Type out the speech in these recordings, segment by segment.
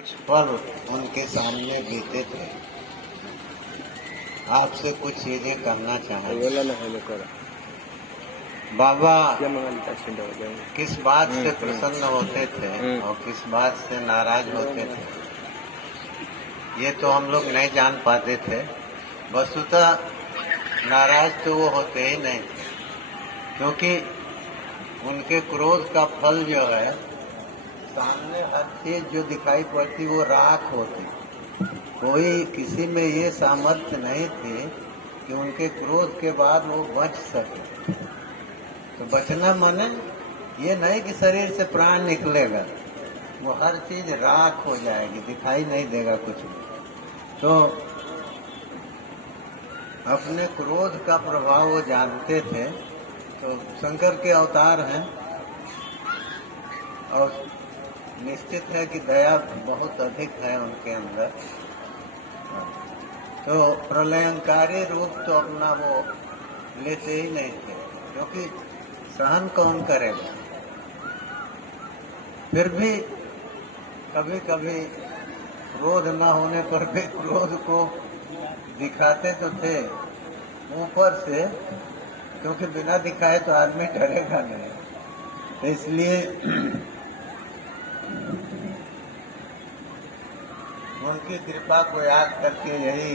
कुछ पल उनके सामने बीते थे। आपसे कुछ चीजें करना चाहेंगे। बाबा किस बात से प्रसन्न होते थे और किस बात से नाराज होते थे, ये तो हम लोग नहीं जान पाते थे। वस्तुतः नाराज तो वो होते ही नहीं थे, क्योंकि उनके क्रोध का फल जो है, सामने हर चीज जो दिखाई पड़ती वो राख होती। कोई किसी में ये सामर्थ्य नहीं थी कि उनके क्रोध के बाद वो बच सके। तो बचना माने ये नहीं कि शरीर से प्राण निकलेगा, वो हर चीज राख हो जाएगी, दिखाई नहीं देगा कुछ भी। तो अपने क्रोध का प्रभाव वो जानते थे। तो शंकर के अवतार हैं और निश्चित है कि दया बहुत अधिक है उनके अंदर। तो प्रलयंकारी रूप तो अपना वो लेते ही नहीं थे, क्योंकि सहन कौन करेगा। फिर भी कभी कभी क्रोध न होने पर भी क्रोध को दिखाते तो थे ऊपर से, क्योंकि बिना दिखाए तो आदमी डरेगा नहीं। तो इसलिए उनकी कृपा को याद करके यही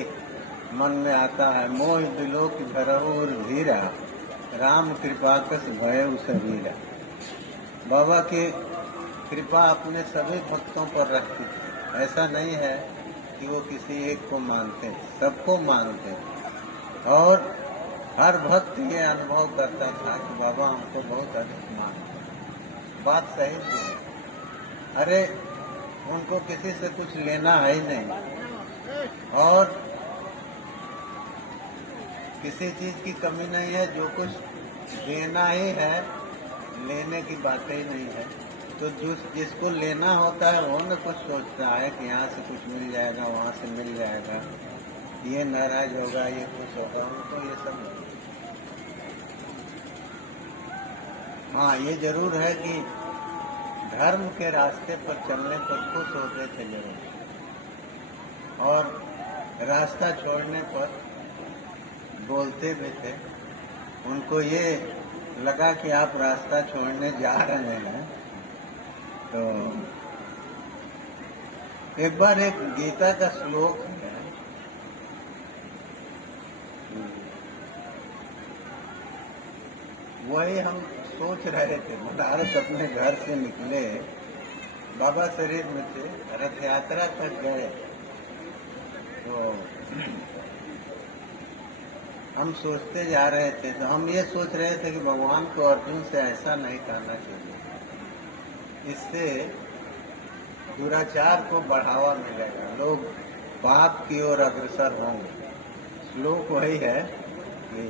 मन में आता है, मोह बिलोक धरऊर धीरा, राम कृपा कस भयउ शरीरा। बाबा की कृपा अपने सभी भक्तों पर रखती थी। ऐसा नहीं है कि वो किसी एक को मानते, सबको मानते। और हर भक्त ये अनुभव करता था कि बाबा हमको बहुत अधिक मानते। बात सही थी। अरे उनको किसी से कुछ लेना है ही नहीं और किसी चीज की कमी नहीं है। जो कुछ देना ही है, लेने की बात ही नहीं है। तो जिसको लेना होता है वो न कुछ सोचता है कि यहाँ से कुछ मिल जाएगा, वहाँ से मिल जाएगा, ये नाराज होगा, ये खुश होगा। उनको ये सब, हाँ ये जरूर है कि धर्म के रास्ते पर चलने पर खुश होते थे जरूर, और रास्ता छोड़ने पर बोलते भी थे। उनको ये लगा कि आप रास्ता छोड़ने जा रहे हैं। तो एक बार एक गीता का श्लोक है, वही हम सोच रहे थे। बनारस अपने घर से निकले, बाबा शरीर में थे, रथ यात्रा तक गए। तो हम सोचते जा रहे थे, तो हम ये सोच रहे थे कि भगवान को अर्जुन से ऐसा नहीं करना चाहिए, इससे दुराचार को बढ़ावा मिलेगा, लोग पाप की ओर अग्रसर होंगे। श्लोक वही है कि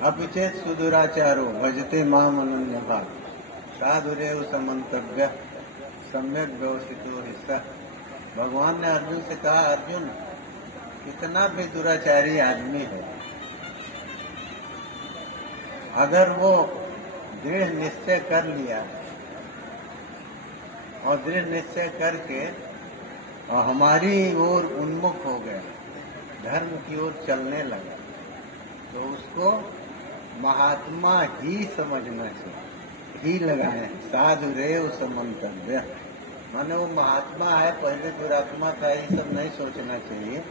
अपिचेत सुदुराचारो भजते माम अनन्य भाग, साधुरेव समन्तव्य सम्यक व्यवस्थितो हिस्सा। भगवान ने अर्जुन से कहा, अर्जुन कितना भी दुराचारी आदमी है, अगर वो दृढ़ निश्चय कर लिया और दृढ़ निश्चय करके और हमारी ओर उन्मुख हो गया, धर्म की ओर चलने लगा, तो उसको महात्मा ही समझना चाहिए। ही लगाए साधु रेव समन्तव्य, माने वो महात्मा है, पहले दुरात्मा था, ये सब नहीं सोचना चाहिए।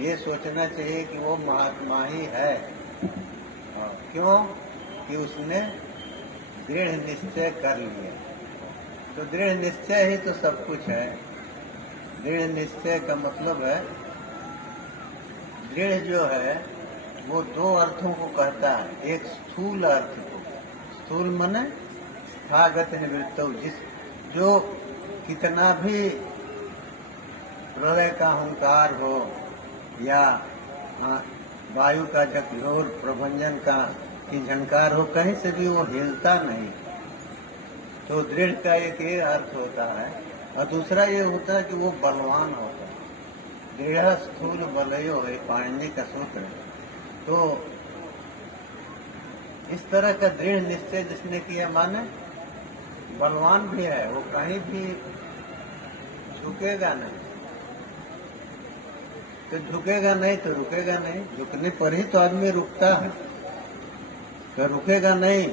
ये सोचना चाहिए कि वो महात्मा ही है। क्यों? कि उसने दृढ़ निश्चय कर लिया। तो दृढ़ निश्चय ही तो सब कुछ है। दृढ़ निश्चय का मतलब है, दृढ़ जो है वो दो अर्थों को कहता है। एक स्थूल अर्थ को, स्थूल माने स्थागत निवृत्त, जो कितना भी प्रलय का हुंकार हो या वायु का झकझोर प्रभंजन का की झंकार हो, कहीं से भी वो हिलता नहीं। तो दृढ़ का एक ये अर्थ होता है, और दूसरा ये होता है कि वो बलवान होता है। दृढ़ स्थूल बलयो है, पाणिनि का सूत्र है। तो इस तरह का दृढ़ निश्चय जिसने किया, माने बलवान भी है, वो कहीं भी झुकेगा नहीं, तो झुकेगा नहीं तो रुकेगा नहीं। झुकने पर ही तो आदमी रुकता है। तो रुकेगा नहीं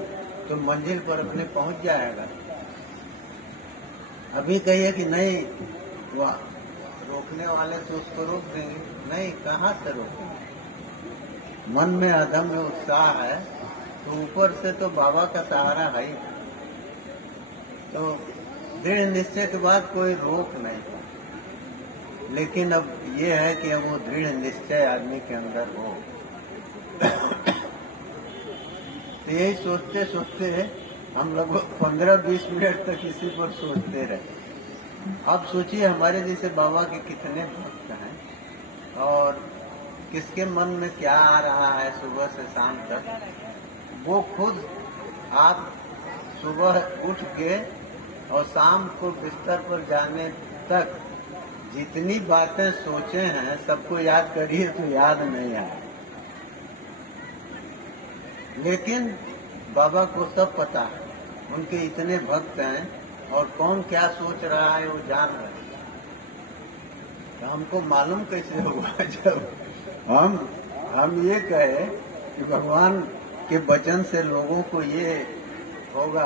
तो मंजिल पर अपने पहुंच जाएगा। अभी कहिए कि नहीं, वह रोकने वाले तो उसको रोक देंगे, नहीं, कहाँ से रोकेंगे। मन में अदम्य उत्साह है तो ऊपर से तो बाबा का सहारा है ही। तो दृढ़ निश्चय के बाद कोई रोक नहीं पाता। लेकिन अब ये है कि अब वो दृढ़ निश्चय आदमी के अंदर हो। तो यही सोचते सोचते हम लगभग 15-20 मिनट तक इसी पर सोचते रहे। अब सोचिए हमारे जैसे बाबा के कितने भक्त हैं और किसके मन में क्या आ रहा है सुबह से शाम तक। वो खुद आप सुबह उठ के और शाम को बिस्तर पर जाने तक जितनी बातें सोचे हैं सबको याद करिए तो याद नहीं आए। लेकिन बाबा को सब पता है, उनके इतने भक्त हैं और कौन क्या सोच रहा है वो जान रहे हैं। तो हमको मालूम कैसे होगा जब हम ये कहे कि भगवान के वचन से लोगों को ये होगा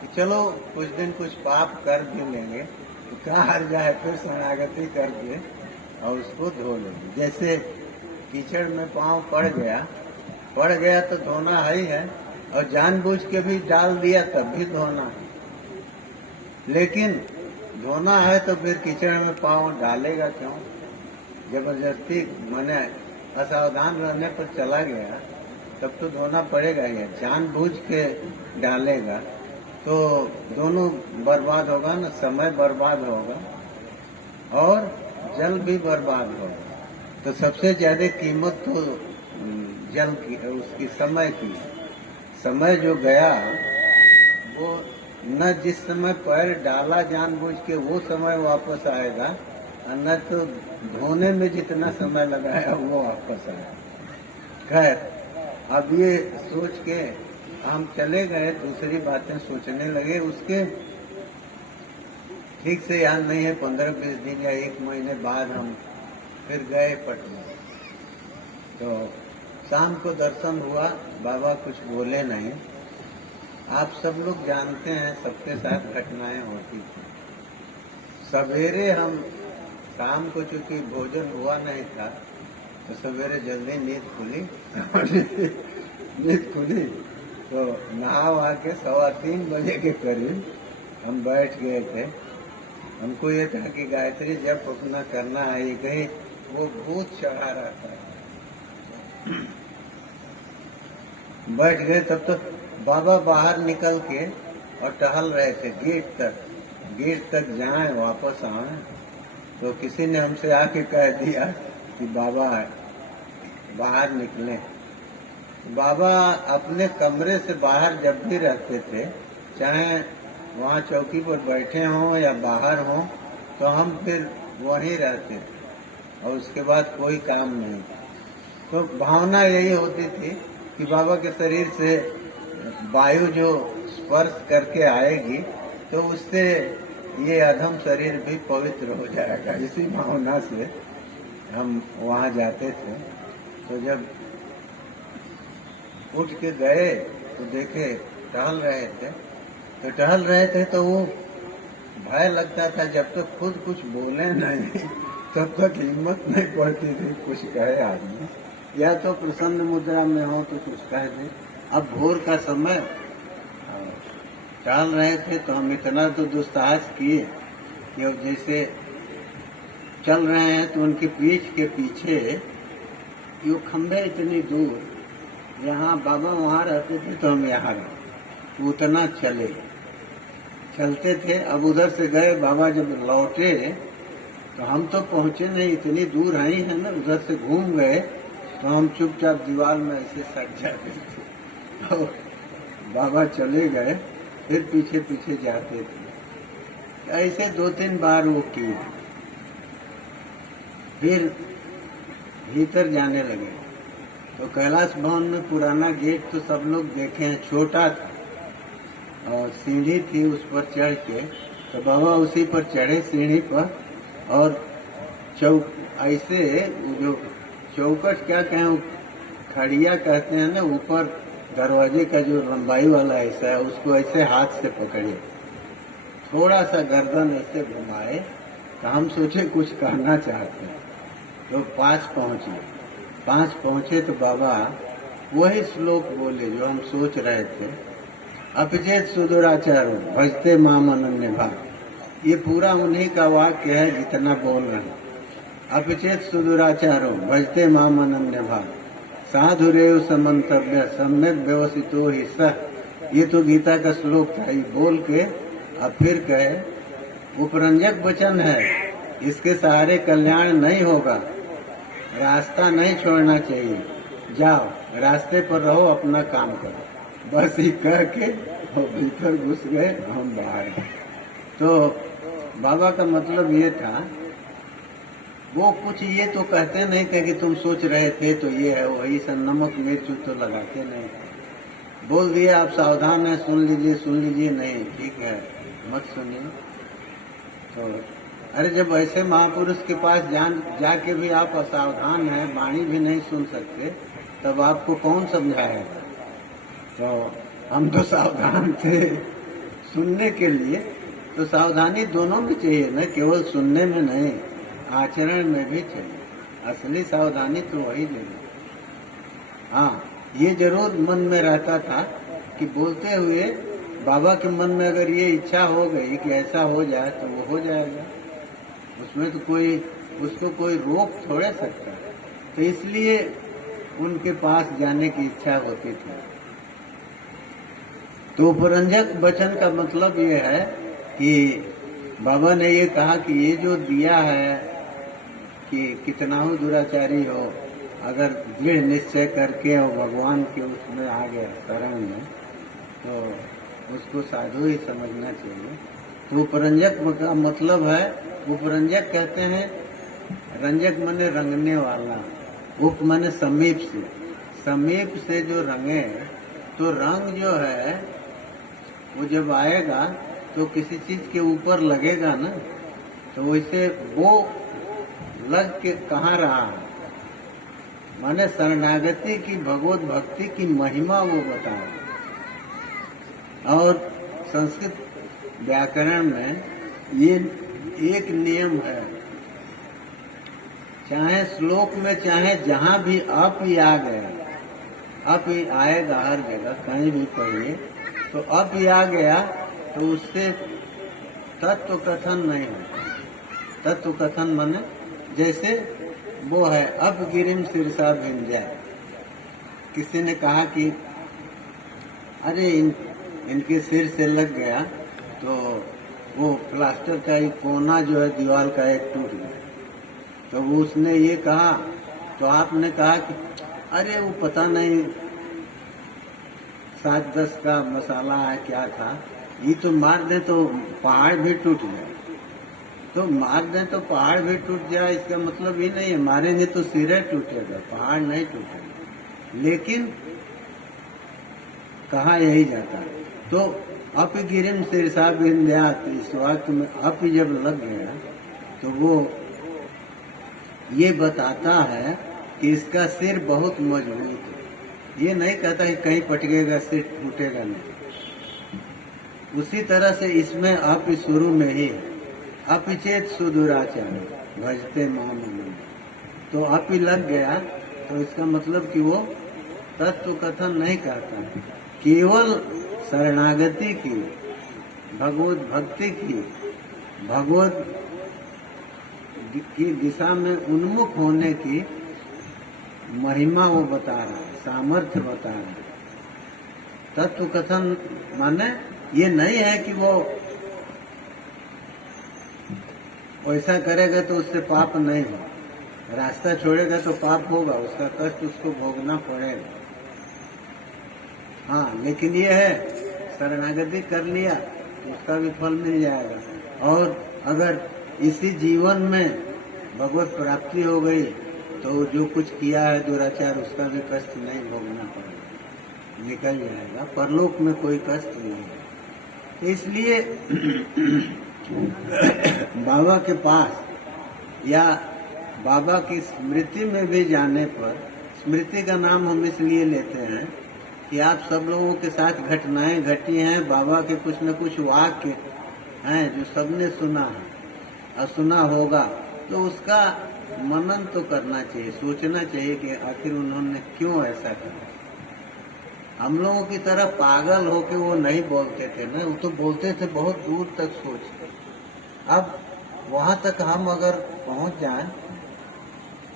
कि चलो कुछ दिन कुछ पाप कर भी लेंगे तो क्या हर जाए, फिर शरणागति करके और उसको धो लेंगे। जैसे कीचड़ में पांव पड़ गया तो धोना है ही है, और जानबूझ के भी डाल दिया तब भी धोना है। लेकिन धोना है तो फिर कीचड़ में पांव डालेगा क्यों? जबरदस्ती मैंने असावधान रहने पर चला गया तब तो धोना पड़ेगा ही। जानबूझ के डालेगा तो दोनों बर्बाद होगा ना, समय बर्बाद होगा और जल भी बर्बाद होगा। तो सबसे ज्यादा कीमत तो जल की, उसकी समय की। समय जो गया वो न जिस समय पैर डाला जानबूझ के वो समय वापस आएगा, और न तो धोने में जितना समय लगाया वो वापस आएगा। खैर, अब ये सोच के हम चले गए, दूसरी बातें सोचने लगे। उसके ठीक से याद नहीं है, 15-20 दिन या 1 महीने बाद हम फिर गए पटना। तो शाम को दर्शन हुआ, बाबा कुछ बोले नहीं। आप सब लोग जानते हैं सबके साथ घटनाएं होती थी। सवेरे हम शाम को चूंकि भोजन हुआ नहीं था तो सवेरे जल्दी नींद खुली तो नहा वहा के 2:15 बजे के करीब हम बैठ गए थे। हमको ये था कि गायत्री जप अपना करना है। ये कहीं वो भूत चढ़ा रहता है। बैठ गए तब तक बाबा बाहर निकल के और टहल रहे थे गेट तक जाएं वापस आए। तो किसी ने हमसे आके कह दिया कि बाबा बाहर निकले। बाबा अपने कमरे से बाहर जब भी रहते थे, चाहे वहाँ चौकी पर बैठे हों या बाहर हों, तो हम फिर वहीं रहते थे और उसके बाद कोई काम नहीं। तो भावना यही होती थी कि बाबा के शरीर से वायु जो स्पर्श करके आएगी तो उससे ये अधम शरीर भी पवित्र हो जाएगा। इसी भावना से हम वहाँ जाते थे। तो जब उठ के गए तो देखे टहल रहे थे तो वो भय लगता था। जब तक खुद कुछ बोले नहीं तब तक हिम्मत नहीं पड़ती थी कुछ कहे आदमी, या तो प्रसन्न मुद्रा में हो तो कुछ कह दे। अब भोर का समय टहल रहे थे तो हम इतना तो दुस्साहस किए कि अब जैसे चल रहे हैं तो उनकी पीठ के पीछे ये खंभे इतनी दूर, यहाँ बाबा वहाँ रहते थे तो हम यहाँ रहे, उतना चलते थे। अब उधर से गए, बाबा जब लौटे तो हम तो पहुँचे नहीं, इतनी दूर आई है ना, उधर से घूम गए तो हम चुपचाप दीवार में ऐसे सट जाते थे। तो बाबा चले गए, फिर पीछे पीछे जाते थे। ऐसे 2-3 बार वो किए। फिर भीतर जाने लगे तो कैलाश भवन में पुराना गेट तो सब लोग देखे हैं, छोटा था और सीढ़ी थी, उस पर चढ़ के तो बाबा उसी पर चढ़े सीढ़ी पर और ऐसे वो जो चौकट क्या कहें, खड़िया कहते हैं ना, ऊपर दरवाजे का जो लंबाई वाला हिस्सा है उसको ऐसे हाथ से पकड़िए, थोड़ा सा गर्दन ऐसे घुमाए। तो हम सोचे कुछ कहना चाहते हैं, तो 5 पहुंचे तो बाबा वही श्लोक बोले जो हम सोच रहे थे, अपचेत सुदुराचारो भजते माम अनन्य भाव। ये पूरा उन्हीं का वाक्य है जितना बोल रहे हैं। अपचेत सुदुराचारो भजते माम अनन्य भाव, साधुरेव समन्तव्य सम्यक व्यवसितो ही सह। ये तो गीता का श्लोक था, ये बोल के अब फिर कहे उपरंजक वचन है, इसके सहारे कल्याण नहीं होगा, रास्ता नहीं छोड़ना चाहिए, जाओ रास्ते पर रहो, अपना काम करो। बस ही कह के वो भीतर घुस गए, हम बाहर गए। तो बाबा का मतलब ये था, वो कुछ ये तो कहते नहीं थे कि तुम सोच रहे थे तो ये है वही, सब नमक मिर्च तो लगाते नहीं। बोल दिया आप सावधान है, सुन लीजिए, नहीं ठीक है मत सुनिए। तो अरे जब ऐसे महापुरुष के पास जाके भी आप असावधान हैं, वाणी भी नहीं सुन सकते, तब आपको कौन समझाएगा। तो हम तो सावधान थे सुनने के लिए। तो सावधानी दोनों में चाहिए न, केवल सुनने में नहीं, आचरण में भी चाहिए। असली सावधानी तो वही लेना। हाँ, ये जरूर मन में रहता था कि बोलते हुए बाबा के मन में अगर ये इच्छा हो गई कि ऐसा हो जाए तो वो हो जाएगा, उसमें तो उसको कोई रोक थोड़े सकता। तो इसलिए उनके पास जाने की इच्छा होती थी। तो उपरंजक वचन का मतलब ये है कि बाबा ने ये कहा कि ये जो दिया है कि कितना हो दुराचारी हो, अगर दृढ़ निश्चय करके और भगवान के उसमें आ गया शरण में, तो उसको साधु ही समझना चाहिए। तो उपरंजक का मतलब है, उपरंजक कहते हैं, रंजक माने रंगने वाला, उप माने समीप से जो रंगे। तो रंग जो है वो जब आएगा तो किसी चीज के ऊपर लगेगा ना, तो वैसे वो लग के कहाँ रहा है, माने शरणागति की, भगवत भक्ति की महिमा वो बताए। और संस्कृत व्याकरण में ये एक नियम है, चाहे श्लोक में चाहे जहाँ भी अप ही आ गया, अप ही आएगा हर जगह, कहीं भी पढ़िए तो अप ही आ गया, तो उससे तत्व कथन नहीं होता। तत्व कथन माने जैसे वो है, अब गिरिम सिरसा भिंजा। किसी ने कहा कि अरे इनके सिर से लग गया, तो वो प्लास्टर का एक कोना जो है दीवार का एक टूट गया। तो उसने ये कहा, तो आपने कहा कि अरे वो पता नहीं 7-10 का मसाला है क्या था, ये तो मार दे तो पहाड़ भी टूट जाए। तो मार दे तो पहाड़ भी टूट जाए, इसका मतलब ये नहीं है मारेंगे तो सिरे टूटेगा, पहाड़ नहीं टूटेगा। लेकिन कहा यही जाता है। तो अप गिरिम सिरसा विंध्यात, इस वाक्य में अप जब लग गया तो वो ये बताता है कि इसका सिर बहुत मजबूत है। ये नहीं कहता कि कहीं पटकेगा सिर टूटेगा नहीं। उसी तरह से इसमें अप शुरू में ही अपचेत सुदुराचार भजते माम। तो अप लग गया तो इसका मतलब कि वो तत्व कथन नहीं करता, केवल शरणागति की, भगवत भक्ति की, भगवत की दिशा में उन्मुख होने की महिमा वो बता रहा है, सामर्थ्य बता रहा है। तत्व कथन माने ये नहीं है कि वो ऐसा करेगा तो उससे पाप नहीं हो, रास्ता छोड़ेगा तो पाप होगा, उसका कष्ट उसको भोगना पड़ेगा। हाँ, लेकिन ये है शरणागति कर लिया उसका भी फल मिल जाएगा। और अगर इसी जीवन में भगवत प्राप्ति हो गई तो जो कुछ किया है दुराचार उसका भी कष्ट नहीं भोगना पड़ेगा, निकल जाएगा, परलोक में कोई कष्ट नहीं है। तो इसलिए बाबा के पास या बाबा की स्मृति में भी जाने पर, स्मृति का नाम हम इसलिए लेते हैं कि आप सब लोगों के साथ घटनाएं घटी हैं, बाबा के कुछ न कुछ वाक्य हैं जो सबने सुना है और सुना होगा, तो उसका मनन तो करना चाहिए, सोचना चाहिए कि आखिर उन्होंने क्यों ऐसा कहा। हम लोगों की तरह पागल होके वो नहीं बोलते थे ना, वो तो बोलते थे बहुत दूर तक सोच के। अब वहां तक हम अगर पहुंच जाएं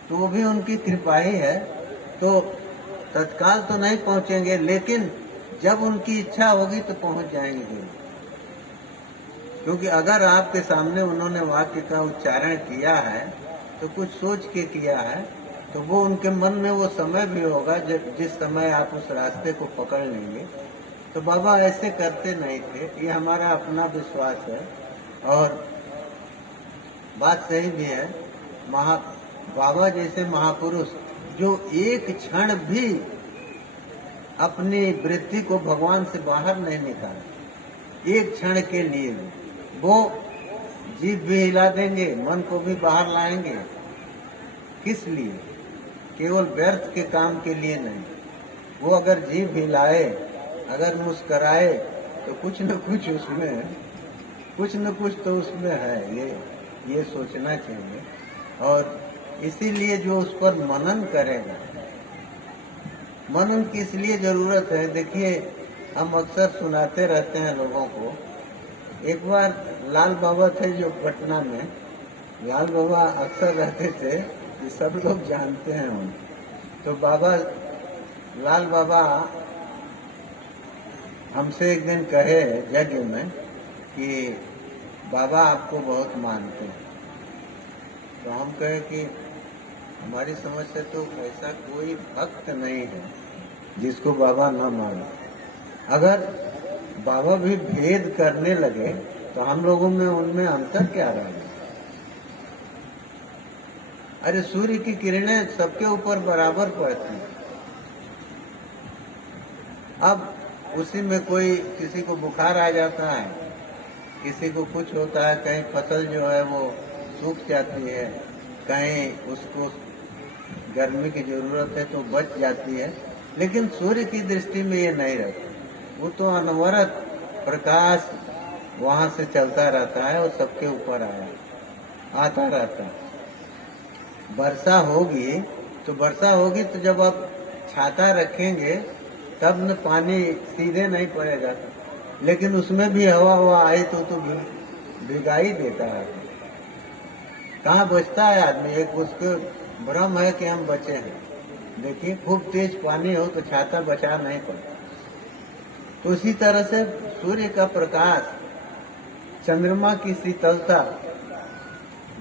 तो वो भी उनकी कृपा ही है, तो तत्काल तो नहीं पहुंचेंगे, लेकिन जब उनकी इच्छा होगी तो पहुंच जाएंगे जरूर। क्योंकि अगर आपके सामने उन्होंने वाक्य का उच्चारण किया है तो कुछ सोच के किया है, तो वो उनके मन में वो समय भी होगा जब जिस समय आप उस रास्ते को पकड़ लेंगे। तो बाबा ऐसे करते नहीं थे, ये हमारा अपना विश्वास है। और बात सही भी है, बाबा जैसे महापुरुष जो एक क्षण भी अपनी वृत्ति को भगवान से बाहर नहीं निकाले, एक क्षण के लिए वो जीभ भी हिला देंगे, मन को भी बाहर लाएंगे। किस लिए? केवल व्यर्थ के काम के लिए नहीं। वो अगर जीभ हिलाए, अगर मुस्कराए, तो कुछ न कुछ उसमें, कुछ न कुछ तो उसमें है, ये सोचना चाहिए। और इसीलिए जो उस पर मनन करेगा, मनन की इसलिए जरूरत है। देखिए, हम अक्सर सुनाते रहते हैं लोगों को। एक बार लाल बाबा थे जो पटना में, लाल बाबा अक्सर रहते थे, ये सब लोग जानते हैं उन्हें। तो बाबा, लाल बाबा हमसे एक दिन कहे यज्ञ में कि बाबा आपको बहुत मानते हैं। तो हम कहे कि हमारी समझ से तो ऐसा कोई भक्त नहीं है जिसको बाबा न माने। अगर बाबा भी भेद करने लगे तो हम लोगों में उनमें अंतर क्या रहेगा? अरे सूर्य की किरणें सबके ऊपर बराबर पड़ती हैं। अब उसी में कोई, किसी को बुखार आ जाता है, किसी को कुछ होता है, कहीं फसल जो है वो सूख जाती है, कहीं उसको गर्मी की जरूरत है तो बच जाती है। लेकिन सूर्य की दृष्टि में ये नहीं रहता, वो तो अनवरत प्रकाश वहां से चलता रहता है और सबके ऊपर आता रहता है। वर्षा होगी तो जब आप छाता रखेंगे तब न पानी सीधे नहीं पड़ेगा, लेकिन उसमें भी हवा आई तो भिगा ही देता है। कहाँ बचता है आदमी? एक उसको भ्रम है कि हम बचे हैं। देखिए, खूब तेज पानी हो तो छाता बचा नहीं पड़ता। तो उसी तरह से सूर्य का प्रकाश, चंद्रमा की शीतलता,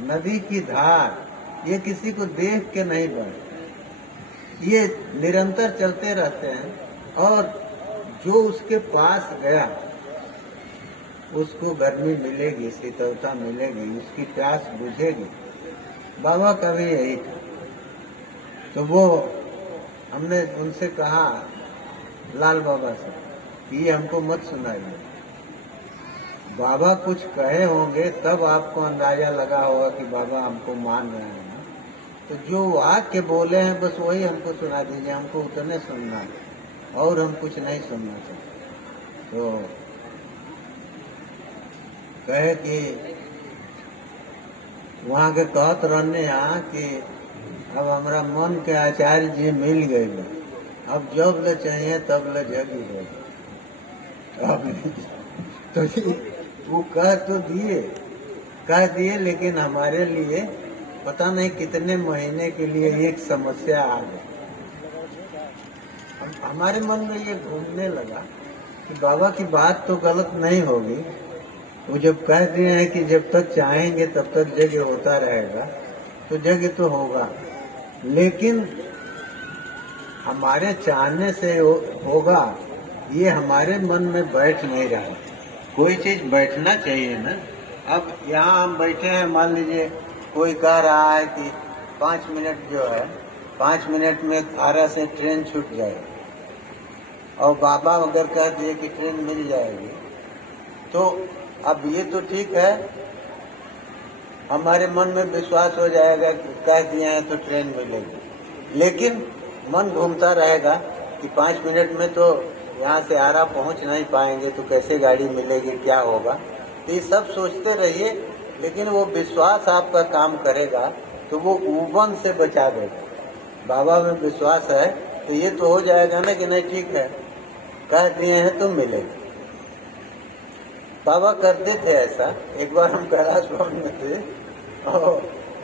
नदी की धार, ये किसी को देख के नहीं बढ़ते, ये निरंतर चलते रहते हैं। और जो उसके पास गया उसको गर्मी मिलेगी, शीतलता मिलेगी, उसकी प्यास बुझेगी। बाबा का भी यही था। तो वो हमने उनसे कहा, लाल बाबा से, कि ये हमको मत सुनाइए। बाबा कुछ कहे होंगे तब आपको अंदाजा लगा होगा कि बाबा हमको मान रहे हैं। तो जो वाक्य बोले हैं बस वही हमको सुना दीजिए, हमको उतने सुनना है और हम कुछ नहीं सुनना चाहते। तो कहे कि वहाँ के कहत रहने यहाँ कि अब हमारा मन के आचार्य जी मिल गए, अब जब ले चाहिए तब ले जगी हो। तो वो कह दिए, लेकिन हमारे लिए पता नहीं कितने महीने के लिए एक समस्या आ गई। हमारे मन में ये घूमने लगा कि बाबा की बात तो गलत नहीं होगी। वो जब कह दिए हैं कि जब तक चाहेंगे तब तक यज्ञ होता रहेगा, तो यज्ञ तो होगा, लेकिन हमारे चाहने से होगा, ये हमारे मन में बैठ नहीं रहा। कोई चीज बैठना चाहिए ना। अब यहाँ हम बैठे हैं, मान लीजिए कोई कह रहा है कि 5 मिनट जो है, 5 मिनट में आरा से ट्रेन छूट जाएगी, और बाबा अगर कह दिए कि ट्रेन मिल जाएगी, तो अब ये तो ठीक है हमारे मन में विश्वास हो जाएगा कि कह दिए हैं तो ट्रेन मिलेगी, लेकिन मन घूमता रहेगा कि 5 मिनट में तो यहाँ से आरा पहुँच नहीं पाएंगे, तो कैसे गाड़ी मिलेगी, क्या होगा। तो ये सब सोचते रहिए, लेकिन वो विश्वास आपका काम करेगा तो वो ऊबन से बचा देगा। बाबा में विश्वास है तो ये तो हो जाएगा ना कि नहीं ठीक है, कह दिए हैं तो मिलेगी। बाबा करते थे ऐसा। एक बार हम कैलाश भवन में थे और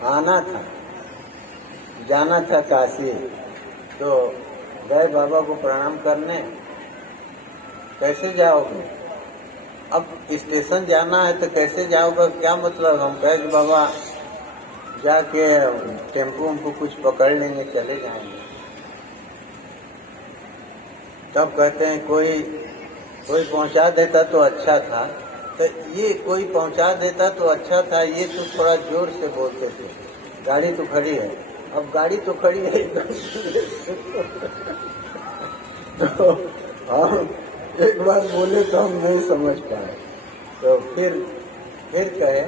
आना था, जाना था काशी, तो गए बाबा को प्रणाम करने। कैसे जाओगे? अब स्टेशन जाना है तो कैसे जाओगे, क्या मतलब? हम कहे कि बाबा जाके टेम्पो उनको कुछ पकड़ लेंगे, चले जाएंगे। तब कहते हैं कोई पहुंचा देता तो अच्छा था। तो ये कोई पहुंचा देता तो अच्छा था, ये तो थोड़ा जोर से बोलते थे। गाड़ी तो खड़ी है, अब गाड़ी तो खड़ी है तो हम एक बार बोले तो हम नहीं समझ पाए, तो फिर कहे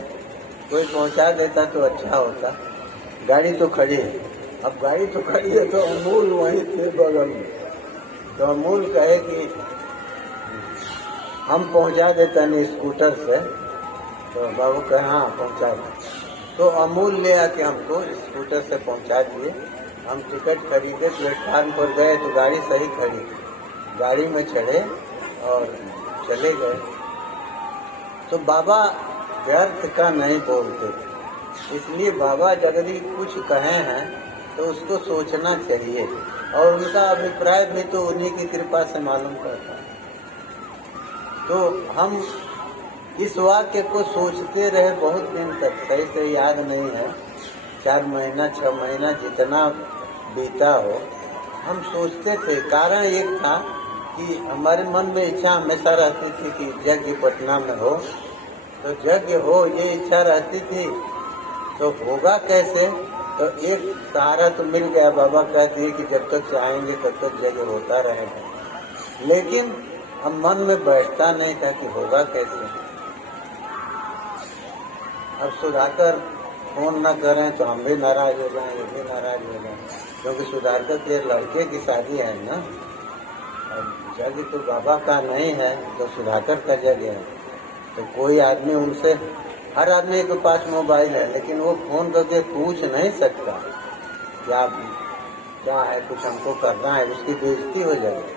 कोई पहुंचा देता तो अच्छा होता, गाड़ी तो खड़ी है। अब गाड़ी तो खड़ी है तो अमूल वहीं थे बगल में, तो अमूल कहे कि हम पहुंचा देते नहीं स्कूटर से, तो बाबू कहे हाँ पहुंचा दे। तो अमूल ले आके हमको स्कूटर से पहुंचा दिए। हम टिकट खरीदे, प्लेटफार्म पर गए तो गाड़ी सही खड़ी थी, गाड़ी में चढ़े और चले गए। तो बाबा व्यर्थ का नहीं बोलते थे, इसलिए बाबा जब भी कुछ कहे हैं तो उसको सोचना चाहिए, और उनका अभिप्राय भी तो उन्हीं की कृपा से मालूम करता है। तो हम इस वाक्य को सोचते रहे बहुत दिन तक, सही से याद नहीं है, 4 महीना 6 महीना जितना बीता हो, हम सोचते थे। कारण एक था कि हमारे मन में इच्छा हमेशा रहती थी कि यज्ञ पटना में हो, तो यज्ञ हो, ये इच्छा रहती थी। तो होगा कैसे? तो एक सहारा तो मिल गया, बाबा कह दिए कि जब तक चाहेंगे तब तक यज्ञ होता रहेगा। लेकिन अब मन में बैठता नहीं था कि होगा कैसे। अब सुधाकर फोन न करें तो हम भी नाराज हो जाएं, ये भी नाराज हो जाएं, क्योंकि सुधाकर के लड़के की शादी है ना। अब यज्ञ तो बाबा का नहीं है, तो सुधाकर का यज्ञ है। तो कोई आदमी उनसे, हर आदमी के पास मोबाइल है, लेकिन वो फोन करके पूछ नहीं सकता क्या है, कुछ हमको करना है, उसकी बेइज्जती हो जाएगी।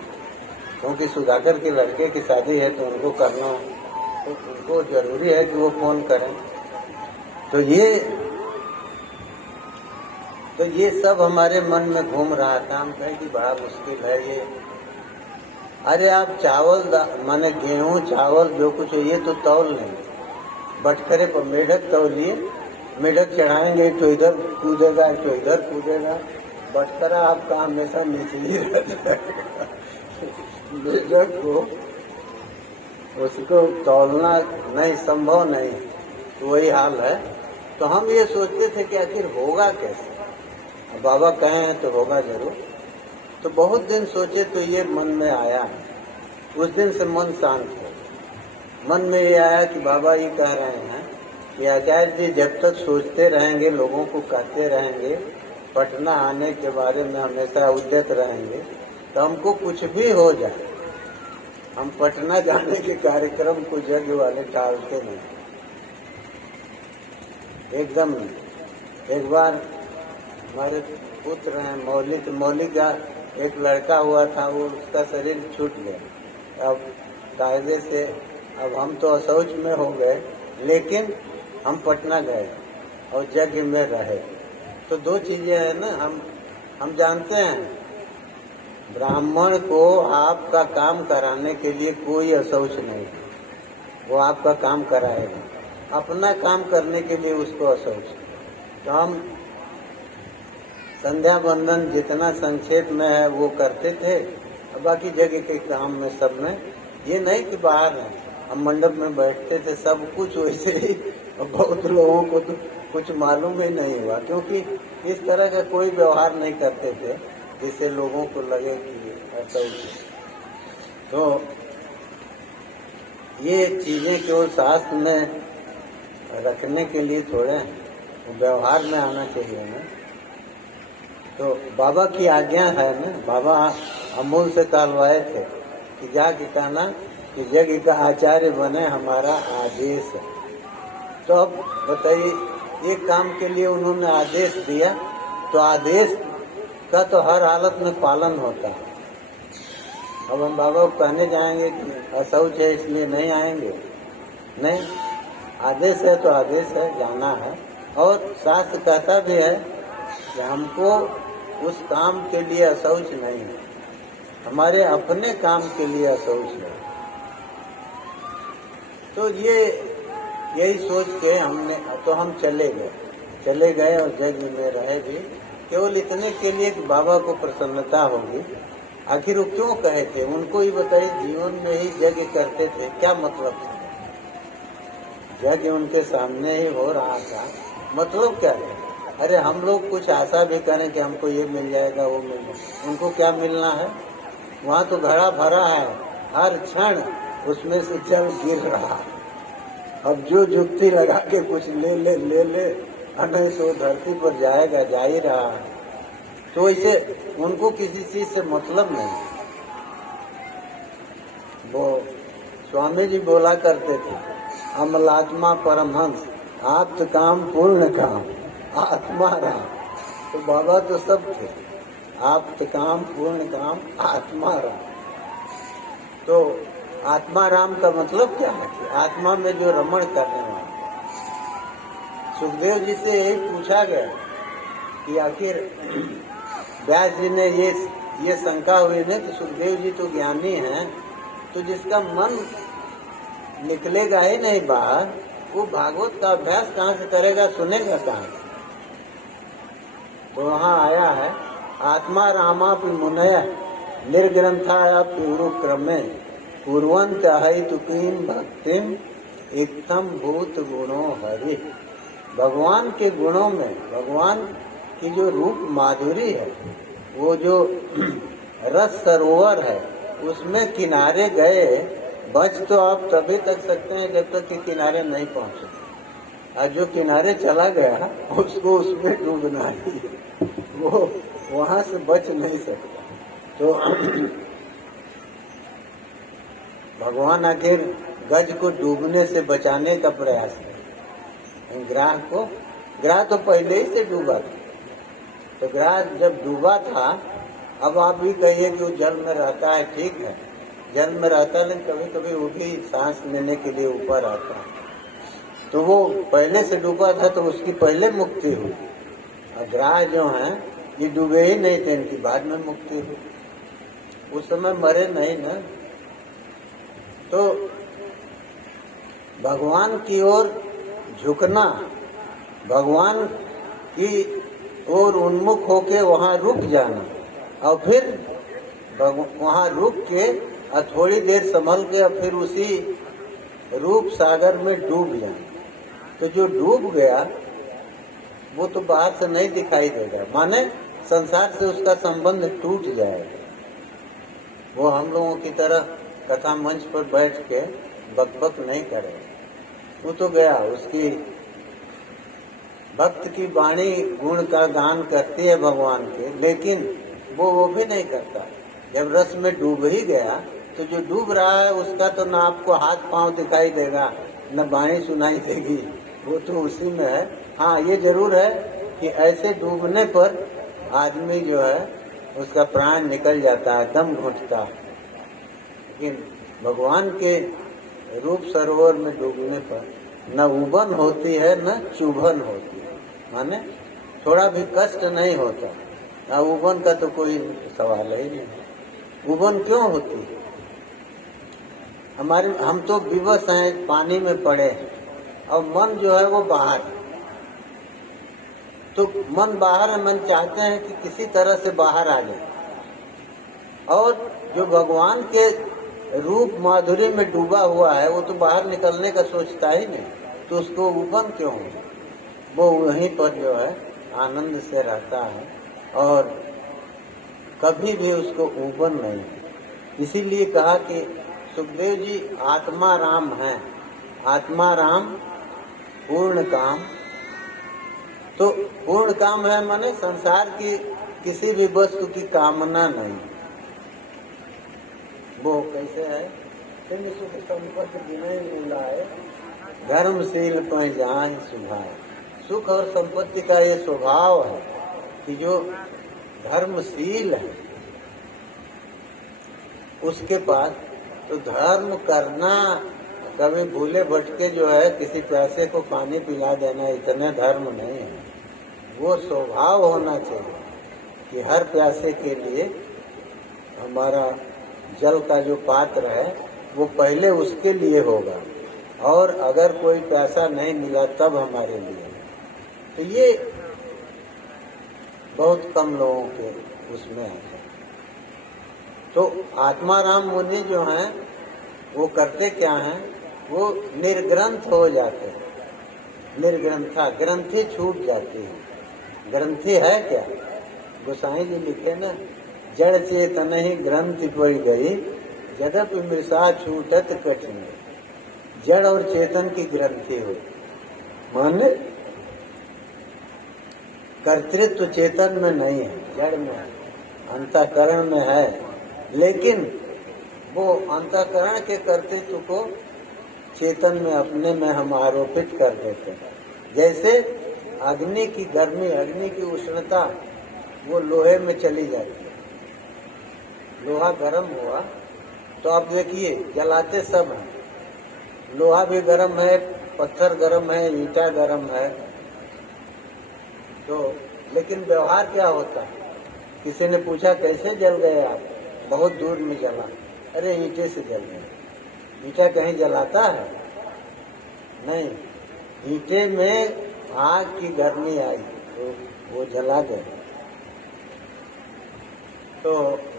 क्योंकि सुधाकर के लड़के की शादी है तो उनको करना, तो उनको जरूरी है कि वो फोन करें। तो ये सब हमारे मन में घूम रहा था। हम कहें कि बड़ा मुश्किल है ये। अरे आप चावल माने गेहूं चावल जो कुछ है ये तो तौल नहीं, बटखरे पर मेढक तौलिए, मेढक चढ़ाएंगे तो इधर कूदेगा तो इधर कूदेगा, बटखरा आपका हमेशा नीचे ही रहता है। मेढक को उसको तौलना नहीं, संभव नहीं, तो वही हाल है। तो हम ये सोचते थे कि आखिर होगा कैसे, बाबा कहे हैं तो होगा जरूर। तो बहुत दिन सोचे तो ये मन में आया, उस दिन से मन शांत हो। मन में ये आया कि बाबा ये कह रहे हैं कि आचार्य जी जब तक सोचते रहेंगे, लोगों को कहते रहेंगे, पटना आने के बारे में हमेशा उद्यत रहेंगे, तो हमको कुछ भी हो जाए, हम पटना जाने के कार्यक्रम को यज्ञ वाले टालते नहीं, एकदम नहीं। एक बार हमारे पुत्र हैं मौलिक का एक लड़का हुआ था, वो उसका शरीर छूट गया। अब कायदे से अब हम तो असौच में हो गए, लेकिन हम पटना गए और यज्ञ में रहे। तो 2 चीजें हैं ना, हम जानते हैं ब्राह्मण को आपका काम कराने के लिए कोई असौच नहीं, वो आपका काम कराएगा, अपना काम करने के लिए उसको असौच। तो हम संध्या बंदन जितना संक्षेप में है वो करते थे, और बाकी जगह के काम में सब में ये नहीं कि बाहर है, हम मंडप में बैठते थे, सब कुछ वैसे ही। बहुत लोगों को तो कुछ मालूम ही नहीं हुआ, क्योंकि इस तरह का कोई व्यवहार नहीं करते थे जिससे लोगों को लगे कि ऐसा ही। तो ये चीजें केवल शास्त्र में रखने के लिए थोड़े हैं। वो व्यवहार में आना चाहिए ना। तो बाबा की आज्ञा है ना, बाबा अमूल से कहलवाए थे कि जाके कहना कि यज्ञ का आचार्य बने, हमारा आदेश है। तो अब बताइए, एक काम के लिए उन्होंने आदेश दिया, तो आदेश का तो हर हालत में पालन होता है। अब हम बाबा को कहने जाएंगे कि अशौच है इसलिए नहीं आएंगे? नहीं, आदेश है तो आदेश है, जाना है। और शास्त्र कहता भी है कि हमको उस काम के लिए अशौच नहीं है, हमारे अपने काम के लिए अशौच है। तो यही सोच के हम चले गए और यज्ञ में रहे भी, केवल इतने के लिए कि बाबा को प्रसन्नता होगी। आखिर वो क्यों कहे थे, उनको ही बताइए। जीवन में ही यज्ञ करते थे, क्या मतलब था? यज्ञ उनके सामने ही हो रहा था, मतलब क्या है? अरे हम लोग कुछ आशा भी करें कि हमको ये मिल जाएगा, वो मिल जाएगा, उनको क्या मिलना है? वहाँ तो घड़ा भरा है, हर क्षण उसमें से जल गिर रहा है। अब जो जुक्ति लगा के कुछ ले ले नहीं तो धरती पर जाएगा, जा ही रहा है। तो इसे उनको किसी चीज से मतलब नहीं। वो स्वामी जी बोला करते थे, अमलात्मा परमहंस, आप्त काम पूर्ण काम, आत्मा राम। तो बाबा तो सब थे, आप्त काम पूर्ण काम, आत्मा राम। तो आत्मा राम का मतलब क्या है? कि आत्मा में जो रमण करने वाला। सुखदेव जी से यही पूछा गया कि आखिर व्यास जी ने ये शंका हुई ना कि सुखदेव जी तो ज्ञानी हैं, तो जिसका मन निकलेगा ही नहीं बाहर, वो भागवत का अभ्यास कहाँ से करेगा, सुनेगा कहाँ से? तो वहाँ आया है, आत्मा रामापि मुनय निर्ग्रंथाया पूर्व क्रमे पूर्वंत अहितुकीम भक्तिम इत्थम भूत गुणों हरि। भगवान के गुणों में, भगवान की जो रूप माधुरी है, वो जो रस सरोवर है, उसमें किनारे गए। बच तो आप तभी तक सकते हैं जब तक कि किनारे नहीं पहुंचे। और जो किनारे चला गया उसको उसमें डूबना ही, वो वहां से बच नहीं सकता। तो भगवान आखिर गज को डूबने से बचाने का प्रयास है। ग्राह तो पहले ही से डूबा था। तो ग्राह जब डूबा था, अब आप भी कहिए कि वो जल में रहता है, ठीक है, जल में रहता है, लेकिन कभी कभी वो भी सांस लेने के लिए ऊपर आता है। तो वो पहले से डूबा था, तो उसकी पहले मुक्ति हुई। और ग्राह जो है ये डूबे ही नहीं थे, इनकी बाद में मुक्ति हुई। उस समय मरे नहीं ना। तो भगवान की ओर झुकना, भगवान की ओर उन्मुख होके वहाँ रुक जाना, और फिर वहाँ रुक के और थोड़ी देर संभल के और फिर उसी रूप सागर में डूब जाना। तो जो डूब गया वो तो बाहर से नहीं दिखाई देगा, माने संसार से उसका संबंध टूट जाएगा। वो हम लोगों की तरह कथा मंच पर बैठ के बकबक नहीं करेगा। वो तो गया, उसकी भक्त की वाणी गुण का गान करती है भगवान के, लेकिन वो भी नहीं करता। जब रस में डूब ही गया, तो जो डूब रहा है उसका तो ना आपको हाथ पांव दिखाई देगा, न वाणी सुनाई देगी, वो तो उसी में है। हाँ, ये जरूर है कि ऐसे डूबने पर आदमी जो है उसका प्राण निकल जाता है, दम घुटता है। लेकिन भगवान के रूप सरोवर में डूबने पर न उबन होती है न चुभन होती है, माने थोड़ा भी कष्ट नहीं होता। न उबन का तो कोई सवाल ही नहीं। उबन क्यों होती है? हम तो विवश हैं, पानी में पड़े हैं, और मन जो है वो बाहर है। तो मन बाहर है, मन चाहते हैं कि किसी तरह से बाहर आ जाए। और जो भगवान के रूप माधुरी में डूबा हुआ है, वो तो बाहर निकलने का सोचता ही नहीं, तो उसको उबन क्यों हो? वो वहीं पर जो है आनंद से रहता है, और कभी भी उसको उबन नहीं। इसीलिए कहा कि सुखदेव जी आत्मा राम हैं, आत्मा राम पूर्ण काम, तो पूर्ण काम है माने संसार की किसी भी वस्तु की कामना नहीं। वो कैसे है? सुख संपत्ति विनय मिलाए, धर्मशील पै जान सुभाए। सुख और संपत्ति का ये स्वभाव है कि जो धर्मशील है उसके पास तो धर्म करना, कभी भूले भटके जो है किसी प्यासे को पानी पिला देना, इतने धर्म नहीं है। वो स्वभाव होना चाहिए कि हर प्यासे के लिए हमारा जल का जो पात्र है वो पहले उसके लिए होगा, और अगर कोई प्यासा नहीं मिला तब हमारे लिए। तो ये बहुत कम लोगों के उसमें है। तो आत्माराम मुनि जो हैं वो करते क्या हैं? वो निर्ग्रंथ हो जाते हैं। निर्ग्रंथा, ग्रंथि छूट जाती है। ग्रंथि है क्या? गोसाई जी लिखे ना, जड़ चेतन ही ग्रंथि पड़ गई, यद्यपि मृषा छूटत कठिन। जड़ और चेतन की ग्रंथि हो, माने कर्तृत्व चेतन में नहीं है, जड़ में है, अंतःकरण में है। लेकिन वो अंतःकरण के कर्तृत्व को चेतन में, अपने में हम आरोपित कर देते हैं। जैसे अग्नि की गर्मी, अग्नि की उष्णता वो लोहे में चली जाती है। लोहा गर्म हुआ तो आप देखिए जलाते सब हैं। लोहा भी गर्म है, पत्थर गर्म है, ईंटा गर्म है। तो लेकिन व्यवहार क्या होता है? किसी ने पूछा कैसे जल गए आप? बहुत दूर में जला। अरे ईंटे से जल गए। ईंटा कहीं जलाता है? नहीं। ईंटे में आग की गर्मी आई तो वो जला गए। तो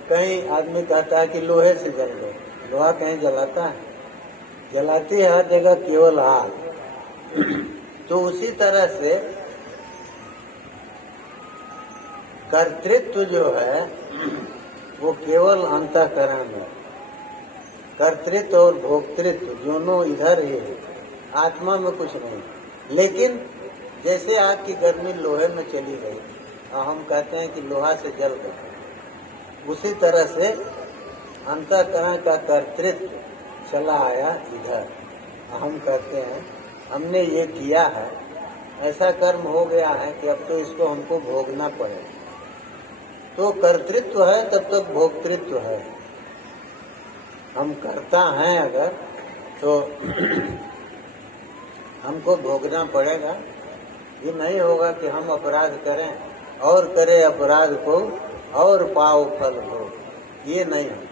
कहीं आदमी कहता है कि लोहे से जल गए। लोहा कहीं जलाता है? जलाती है हर जगह केवल आग। तो उसी तरह से कर्तृत्व जो है वो केवल अंतःकरण में। कर्तृत्व और भोक्तृत्व दोनों इधर ही है, आत्मा में कुछ नहीं। लेकिन जैसे आग की गर्मी लोहे में चली गई और हम कहते हैं कि लोहा से जल गया, उसी तरह से अंतःकरण का कर्तृत्व चला आया इधर। हम कहते हैं हमने ये किया है, ऐसा कर्म हो गया है कि अब तो इसको हमको भोगना पड़ेगा। तो कर्तृत्व है तब तक भोक्तृत्व है। हम करता हैं अगर तो हमको भोगना पड़ेगा। ये नहीं होगा कि हम अपराध करें और करें अपराध को और पाओ फल भोग। ये नहीं है।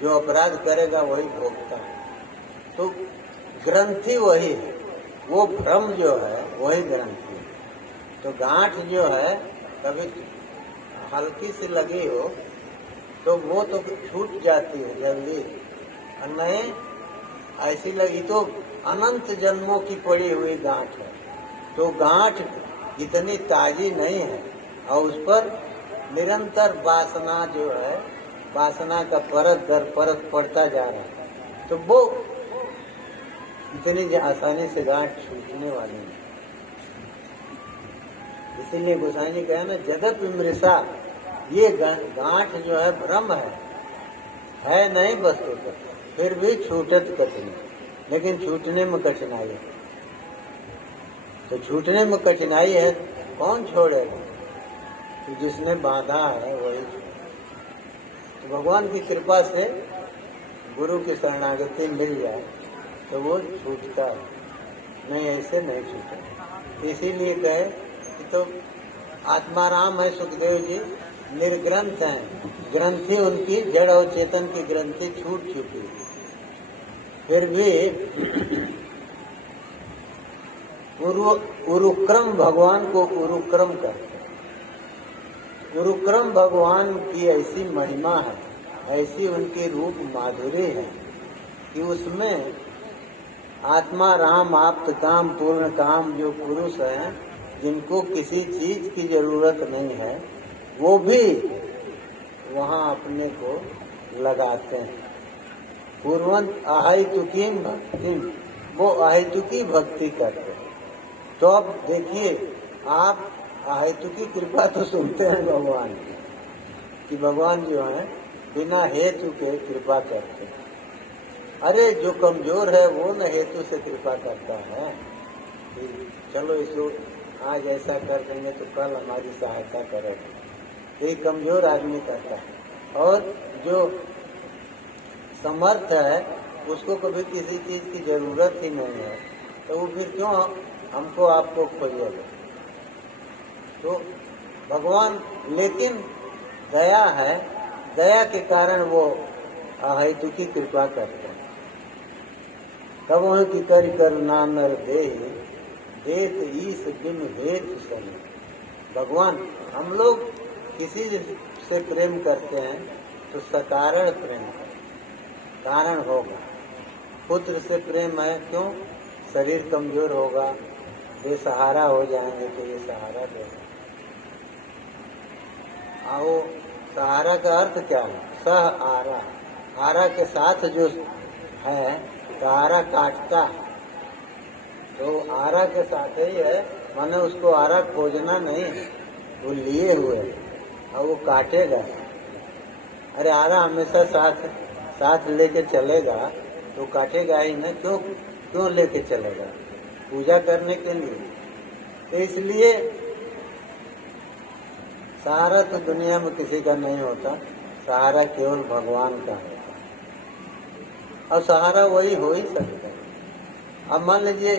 जो अपराध करेगा वही भोगता है। तो ग्रंथि वही है, वो भ्रम जो है वही ग्रंथि है। तो गांठ जो है कभी हल्की सी लगी हो तो वो तो छूट जाती है जल्दी, और नहीं ऐसी लगी तो अनंत जन्मों की पड़ी हुई गांठ है। तो गांठ इतनी ताजी नहीं है और उस पर निरंतर वासना जो है, वासना का परत दर परत पड़ता जा रहा है। तो वो इतनी आसानी से गांठ छूटने वाली नहीं। इसीलिए गोसाई जी कहे ना, यद्यपि मृषा, ये गांठ जो है भ्रम है नहीं वस्तु पर, फिर भी छूटत कठिन। लेकिन छूटने में कठिनाई है। तो छूटने में कठिनाई है, कौन छोड़ेगा? तो जिसने बांधा है वही। तो भगवान की कृपा से गुरु की शरणागति मिल जाए तो वो छूटता है, नहीं ऐसे नहीं छूटा। इसीलिए कहे कि तो आत्माराम है सुखदेव जी, निर्ग्रंथ हैं। ग्रंथि उनकी जड़ और चेतन की ग्रंथि छूट चुकी, फिर भी उरुक्रम भगवान को उरुक्रम करते। उरुक्रम भगवान की ऐसी महिमा है, ऐसी उनकी रूप माधुरी है कि उसमें आत्मा राम आप्त काम पूर्ण काम जो पुरुष हैं, जिनको किसी चीज की जरूरत नहीं है, वो भी वहाँ अपने को लगाते हैं। पूर्वंत अहेतुकीम भक्ति, वो अहेतुकी भक्ति करते हैं। तो अब देखिए आप हेतु की कृपा तो सुनते हैं भगवान की, कि भगवान जो है बिना हेतु के कृपा करते हैं। अरे जो कमजोर है वो न हेतु से कृपा करता है कि चलो इसको आज ऐसा कर देंगे तो कल हमारी सहायता करेगा, ये कमजोर आदमी करता है। और जो समर्थ है उसको कभी किसी चीज की जरूरत ही नहीं है, तो वो फिर क्यों हमको आपको खोजेगा। तो भगवान लेकिन दया है, दया के कारण वो अहेतु की कृपा करते हैं। तब वह की करुणा नर देत ईस बिन हेतु सही। भगवान हम लोग किसी से प्रेम करते हैं तो सकारण प्रेम है, कारण होगा। पुत्र से प्रेम है, क्यों? शरीर कमजोर होगा, बेसहारा हो जाएंगे तो ये सहारा देगा। आओ, सहारा का अर्थ क्या है? सह आरा, आरा के साथ जो है तो आरा काटता है, तो आरा के साथ ही है, माने उसको आरा खोजना नहीं है, वो लिए हुए और वो काटेगा। अरे आरा हमेशा साथ लेके चलेगा तो काटेगा ही ना, क्यों लेके चलेगा? पूजा करने के लिए। तो इसलिए सहारा तो दुनिया में किसी का नहीं होता, सहारा केवल भगवान का होता, और सहारा वही हो ही सकता है। अब मान लीजिए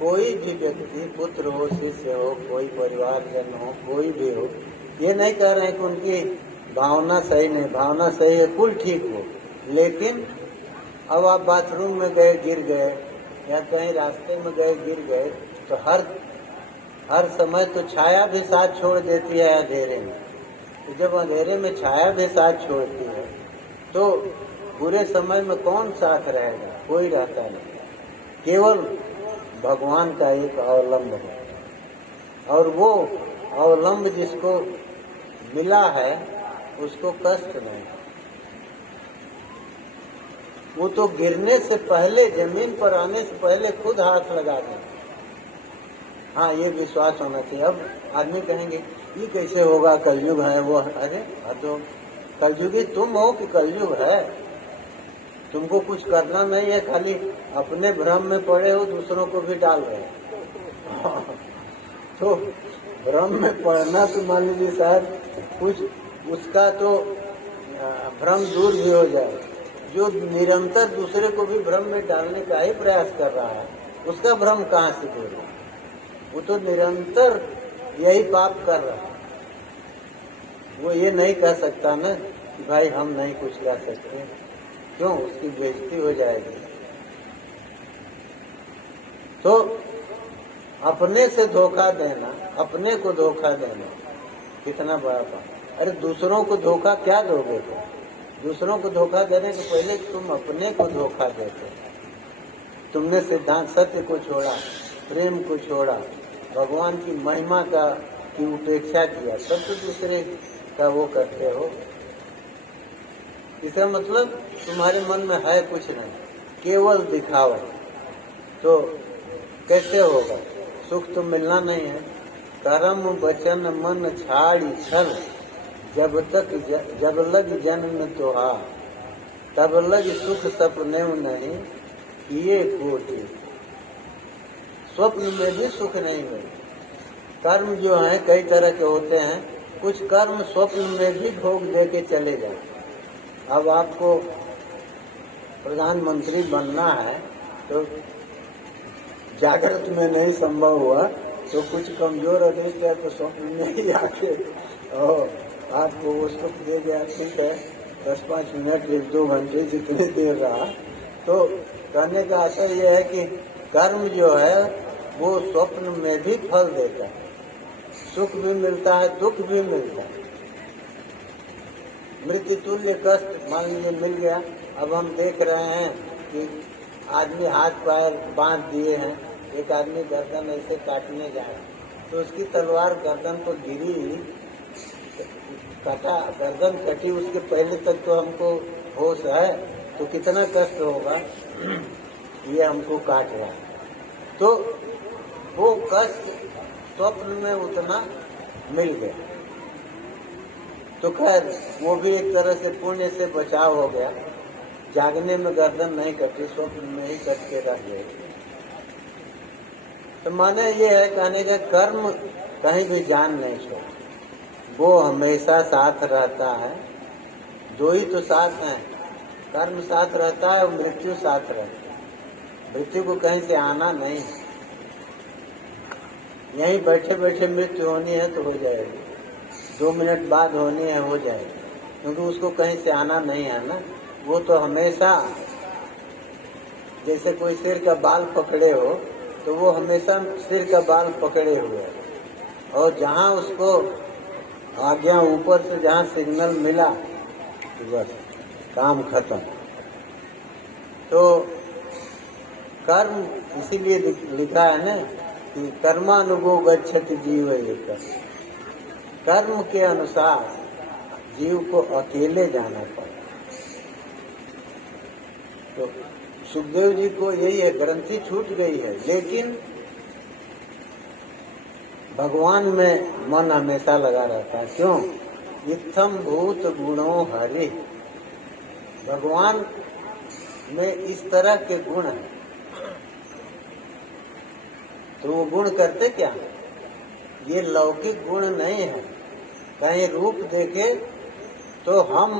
कोई भी व्यक्ति, पुत्र हो, शिष्य हो, कोई परिवारजन हो, कोई भी हो, ये नहीं कह रहे हैं कि उनकी भावना सही नहीं, भावना सही है, कुल ठीक हो, लेकिन अब आप बाथरूम में गए गिर गए या कहीं रास्ते में गए गिर गए, तो हर समय तो छाया भी साथ छोड़ देती है अंधेरे में। तो जब अंधेरे में छाया भी साथ छोड़ती है तो बुरे समय में कौन साथ रहेगा? कोई रहता नहीं, केवल भगवान का एक अवलंब है। और वो अवलंब जिसको मिला है उसको कष्ट नहीं, वो तो गिरने से पहले, जमीन पर आने से पहले खुद हाथ लगा दें। हाँ, ये विश्वास होना चाहिए। अब आदमी कहेंगे ये कैसे होगा, कलयुग है वो, अरे तो कलयुगी तुम हो कि कलयुग है? तुमको कुछ करना नहीं है, खाली अपने भ्रम में पड़े हो, दूसरों को भी डाल रहे हो। तो भ्रम में पड़ना तो मान लीजिए शायद कुछ उसका तो भ्रम दूर भी हो जाए। जो निरंतर दूसरे को भी भ्रम में डालने का ही प्रयास कर रहा है, उसका भ्रम कहाँ से दूर हो? वो तो निरंतर यही पाप कर रहा है। वो ये नहीं कह सकता ना कि भाई हम नहीं कुछ कर सकते, क्यों? उसकी बेइज्जती हो जाएगी। तो अपने से धोखा देना, अपने को धोखा देना कितना बड़ा पाप। अरे दूसरों को धोखा क्या दोगे? तो दूसरों को धोखा देने के पहले तुम अपने को धोखा देते। तुमने सिद्धांत सत्य को छोड़ा, प्रेम को छोड़ा, भगवान की महिमा की उपेक्षा किया, तब तो दूसरे का वो करते हो। इसका मतलब तुम्हारे मन में है कुछ नहीं, केवल दिखावा। तो कैसे होगा? सुख तो मिलना नहीं है। कर्म वचन मन छाड़ी छल, जब लग जन्म तोहा, तब लग सुख सपने नहीं किए कोटि। स्वप्न में भी सुख नहीं मिले। कर्म जो है कई तरह के होते हैं, कुछ कर्म स्वप्न में भी भोग दे के चले जाए। अब आपको प्रधानमंत्री बनना है तो जागृत में नहीं संभव हुआ, तो कुछ कमजोर अधिष्ट है तो स्वप्न में ही आके आपको वो सुख दे गया। ठीक है, 10-5 मिनट 1-2 घंटे जितने देर रहा। तो कहने का आशय यह है कि कर्म जो है वो स्वप्न में भी फल देता है, सुख भी मिलता है, दुख भी मिलता है। मृत्यु तुल्य कष्ट मान लीजिए मिल गया। अब हम देख रहे हैं कि आदमी हाथ पैर बांध दिए हैं, एक आदमी गर्दन ऐसे काटने जा रहा है, तो उसकी तलवार गर्दन पर गिरी, कटा, गर्दन कटी, उसके पहले तक तो हमको होश है, तो कितना कष्ट होगा। ये हमको काट रहा है, तो वो कष्ट स्वप्न में उतना मिल गया। तो खैर वो भी एक तरह से पुण्य से बचाव हो गया, जागने में गर्दन नहीं कटी, स्वप्न में ही कट के रह गए। तो माने ये है कहने के कर्म कहीं भी जान नहीं छोड़, वो हमेशा साथ रहता है। दो ही तो साथ हैं, कर्म साथ रहता है और मृत्यु साथ रहती है। मृत्यु को कहीं से आना नहीं, यहीं बैठे बैठे मृत्यु होनी है तो हो जाएगी, 2 मिनट बाद होनी है हो जाएगी, क्योंकि उसको कहीं से आना नहीं है ना। वो तो हमेशा, जैसे कोई सिर का बाल पकड़े हो तो वो हमेशा सिर का बाल पकड़े हुए है, और जहाँ उसको आज्ञा ऊपर से जहाँ सिग्नल मिला तो बस काम खत्म। तो कर्म इसीलिए लिखा है ना कि कर्मानुगो गच्छति जीव एक, कर्म के अनुसार जीव को अकेले जाना पड़ा। तो सुखदेव जी को यही है, ग्रंथि छूट गई है, लेकिन भगवान में मन हमेशा लगा रहता है। क्यों? इत्थम भूत गुणों हरि, भगवान में इस तरह के गुण हैं। तो वो गुण करते क्या? ये लौकिक गुण नहीं है। कहीं रूप देखे तो हम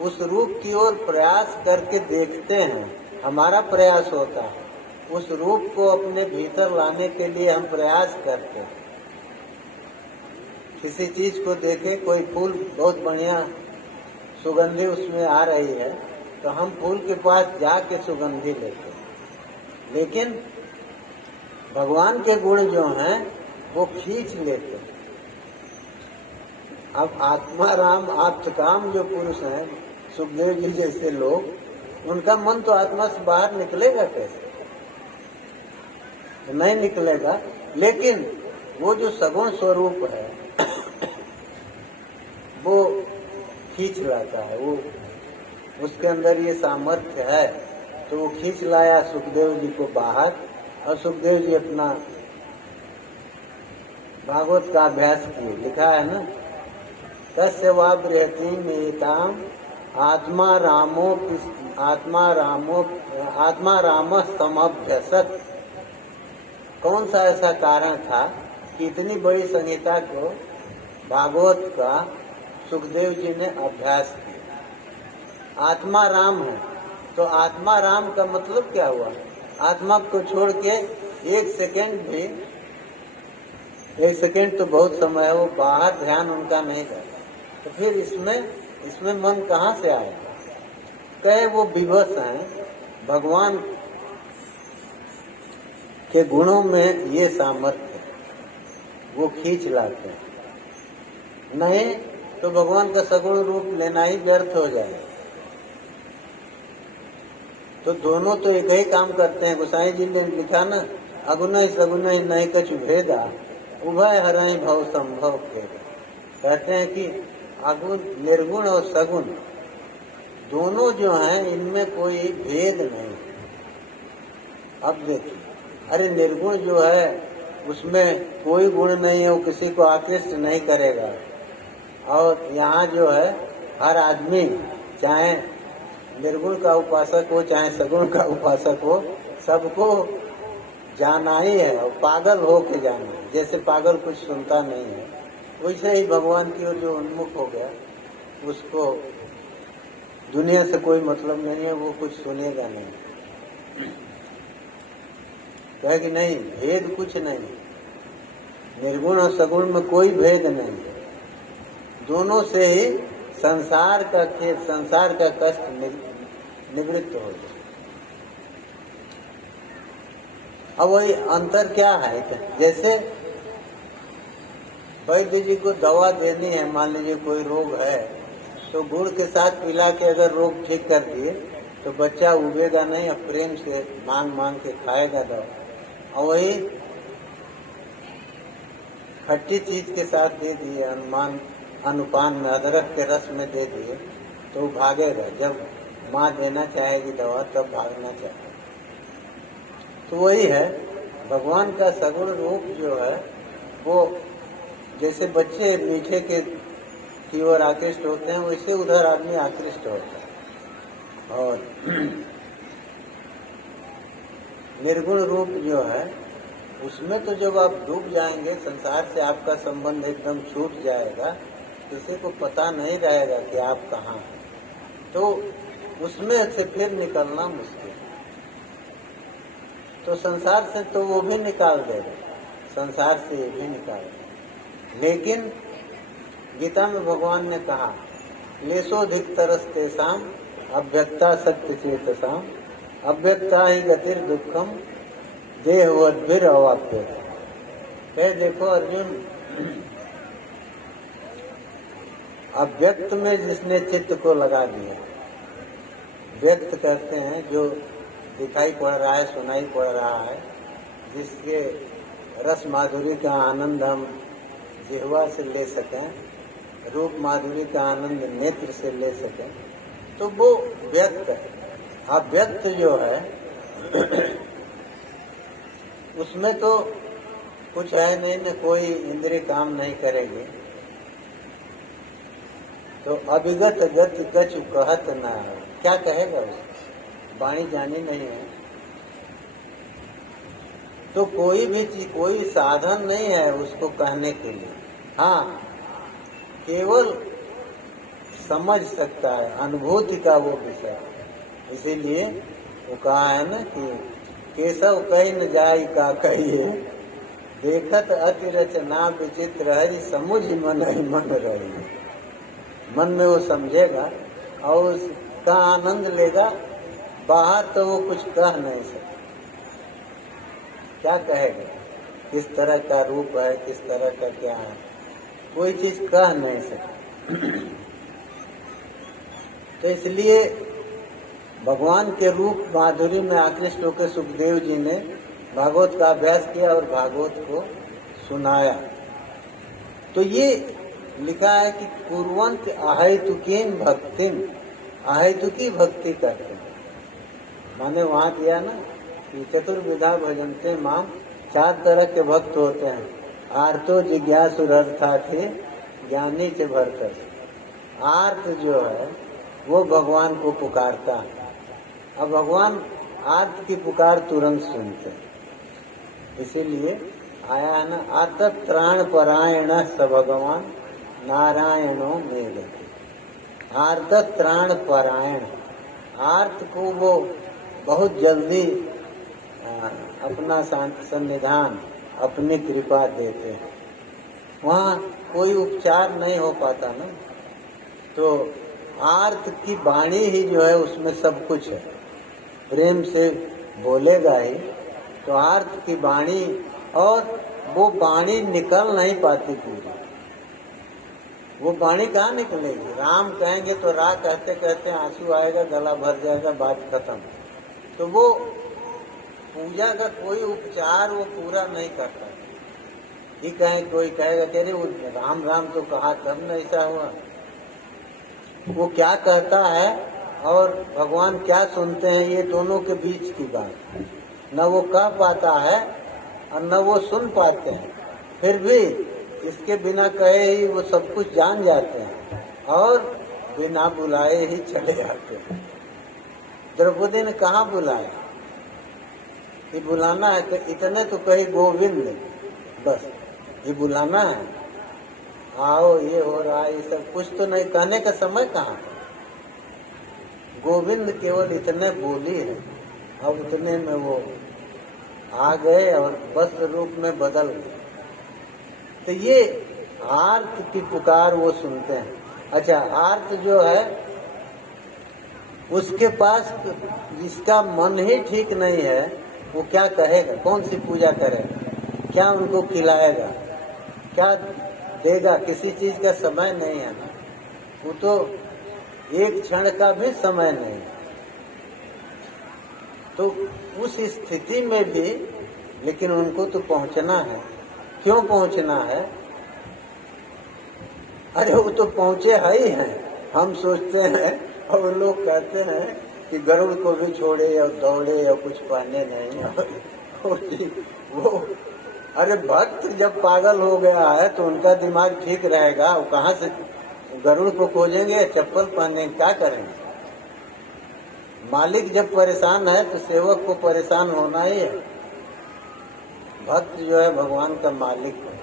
उस रूप की ओर प्रयास करके देखते हैं, हमारा प्रयास होता है। उस रूप को अपने भीतर लाने के लिए हम प्रयास करते हैं। किसी चीज को देखे, कोई फूल बहुत बढ़िया सुगंधी उसमें आ रही है, तो हम फूल के पास जाके सुगंधी लेते हैं। लेकिन भगवान के गुण जो हैं वो खींच लेते हैं। अब आत्मा राम आत्मकाम जो पुरुष हैं, सुखदेव जी जैसे लोग, उनका मन तो आत्मा से बाहर निकलेगा कैसे? नहीं निकलेगा। लेकिन वो जो सगुण स्वरूप है वो खींच लाता है, वो उसके अंदर ये सामर्थ्य है, तो वो खींच लाया सुखदेव जी को बाहर। और सुखदेव जी अपना भागवत का अभ्यास किए, लिखा है ना, तस्य वा बृहति में काम आत्मा राम समभ्यसत। कौन सा ऐसा कारण था कि इतनी बड़ी संहिता को भागवत का सुखदेव जी ने अभ्यास किया? आत्मा राम है, तो आत्मा राम का मतलब क्या हुआ? आत्मा को छोड़ के एक सेकंड तो बहुत समय है, वो बाहर ध्यान उनका नहीं था। तो फिर इसमें मन कहाँ से आएगा? कहे वो विवश हैं, भगवान के गुणों में ये सामर्थ्य वो खींच लाते हैं। नहीं तो भगवान का सगुण रूप लेना ही व्यर्थ हो जाएगा। तो दोनों तो एक ही काम करते हैं। गोसाई जी ने लिखा ना, अगुण सगुण नहीं कछु भेदा, उभय हरहि भव संभव के। कहते हैं कि अगुण, निर्गुण और सगुण दोनों जो हैं, इनमें कोई भेद नहीं। अब देखिए, अरे निर्गुण जो है उसमें कोई गुण नहीं है, वो किसी को आकृष्ट नहीं करेगा। और यहाँ जो है हर आदमी, चाहे निर्गुण का उपासक हो चाहे सगुण का उपासक हो, सबको जाना ही है और पागल हो के जाना है। जैसे पागल कुछ सुनता नहीं है, वैसे ही भगवान की ओर जो उन्मुख हो गया उसको दुनिया से कोई मतलब नहीं है, वो कुछ सुनेगा नहीं। कहे कि नहीं, भेद कुछ नहीं, निर्गुण और सगुण में कोई भेद नहीं, दोनों से ही संसार का खेद, संसार का कष्ट निवृत्त हो जाए। अब वही अंतर क्या है? जैसे वैद्य जी को दवा देनी है, मान लीजिए कोई रोग है, तो गुड़ के साथ पिला के अगर रोग ठीक कर दिए तो बच्चा उबेगा नहीं और प्रेम से मांग मांग के खाएगा दवा। और वही खट्टी चीज के साथ दे दिए, अनुपान में अदरक के रस में दे दिए तो वो भागेगा। जब माँ देना चाहेगी दवा तब भागना चाहेगा। तो वही है, भगवान का सगुण रूप जो है वो जैसे बच्चे मीठे की ओर आकृष्ट होते हैं, वैसे उधर आदमी आकृष्ट होता है। और निर्गुण रूप जो है उसमें तो जब आप डूब जाएंगे, संसार से आपका संबंध एकदम छूट जाएगा, किसी को पता नहीं रहेगा कि आप कहाँ हैं, तो उसमें से फिर निकलना मुश्किल। तो संसार से तो वो भी निकाल देगा, संसार से ये भी निकाल देगा। लेकिन गीता में भगवान ने कहा, लेशोधिक तरस्तेषाम अव्यक्ता सत्य चेतसाम अव्यक्ता ही गतिर दुखम देहवद्भिर अवाप्य। कह देखो अर्जुन, अव्यक्त में जिसने चित्त को लगा दिया, व्यक्त कहते हैं जो दिखाई पड़ रहा है, सुनाई पड़ रहा है, जिसके रस माधुरी का आनंद हम जिह्वा से ले सकें, रूप माधुरी का आनंद नेत्र से ले सकें, तो वो व्यक्त है। अव्यक्त जो है उसमें तो कुछ है नहीं न, कोई इंद्रिय काम नहीं करेगी, तो अभिगत गति कछु कहत न है, क्या कहेगा उसको, वाणी जानी नहीं है। तो कोई भी चीज, कोई साधन नहीं है उसको कहने के लिए। हाँ, केवल समझ सकता है, अनुभूति का वो विषय। इसीलिए वो कहा है ना कि केशव कही न जाई का कहिए, देखत अति रचना विचित्र हरि समुझ मन ही मन रही। मन में वो समझेगा और उसका आनंद लेगा, बाहर तो वो कुछ कह नहीं सकता। क्या कहेगा, किस तरह का रूप है, किस तरह का क्या है, कोई चीज कह नहीं सकता। तो इसलिए भगवान के रूप माधुरी में आकृष्ट होकर सुखदेव जी ने भागवत का अभ्यास किया और भागवत को सुनाया। तो ये लिखा है कि कुर्वन्त अहेतुकीन भक्तिम, अहेतुकी भक्ति करते हैं। माने वहाँ दिया ना कि चतुर्विधा भजन्ते माम, 4 तरह के भक्त होते हैं। आर्तो जिज्ञासुरर्थार्थी ज्ञानी च भरकर। आर्त जो है वो भगवान को पुकारता है। अब भगवान आर्त की पुकार तुरंत सुनते हैं, इसीलिए आया है ना, आर्त त्राण परायण स भगवान नारायणो में गति। आर्त त्राण परायण, आर्त को वो बहुत जल्दी अपना सन्निधान, अपनी कृपा देते हैं। वहाँ कोई उपचार नहीं हो पाता ना, तो आर्त की वाणी ही जो है उसमें सब कुछ है। प्रेम से बोलेगा ही तो आर्त की वाणी, और वो वाणी निकल नहीं पाती पूरी। वो वाणी कहाँ निकलेगी, राम कहेंगे तो रा कहते कहते आंसू आएगा, गला भर जाएगा, बात खत्म। तो वो पूजा का कोई उपचार वो पूरा नहीं करता। ये कहे, कोई कहेगा कि अरे वो राम राम तो कहा तब न ऐसा हुआ। वो क्या कहता है और भगवान क्या सुनते हैं, ये दोनों के बीच की बात। न वो कह पाता है और न वो सुन पाते हैं, फिर भी इसके बिना कहे ही वो सब कुछ जान जाते हैं और बिना बुलाए ही चले जाते हैं। द्रौपदी ने कहाँ बुलाया, ये बुलाना है कि इतने तो कही गोविंद, बस ये बुलाना है, आओ ये हो रहा है, ये सब कुछ तो नहीं, कहने का समय कहाँ। गोविंद केवल इतने बोली है और उतने में वो आ गए और वस्त्र रूप में बदल गए। तो ये आर्त की पुकार वो सुनते हैं। अच्छा, आर्त जो है उसके पास जिसका मन ही ठीक नहीं है वो क्या कहेगा, कौन सी पूजा करेगा, क्या उनको खिलाएगा, क्या देगा, किसी चीज का समय नहीं है ना। वो तो एक क्षण का भी समय नहीं। तो उस स्थिति में भी लेकिन उनको तो पहुंचना है। क्यों पहुंचना है, अरे वो तो पहुंचे है ही हैं। हम सोचते हैं और लोग कहते हैं कि गरुड़ को भी छोड़े और दौड़े और कुछ पहने नहीं। वो अरे भक्त जब पागल हो गया है तो उनका दिमाग ठीक रहेगा, वो कहाँ से गरुड़ को खोजेंगे, चप्पल पहनेंगे, क्या करेंगे? मालिक जब परेशान है तो सेवक को परेशान होना ही है। भक्त जो है भगवान का मालिक है।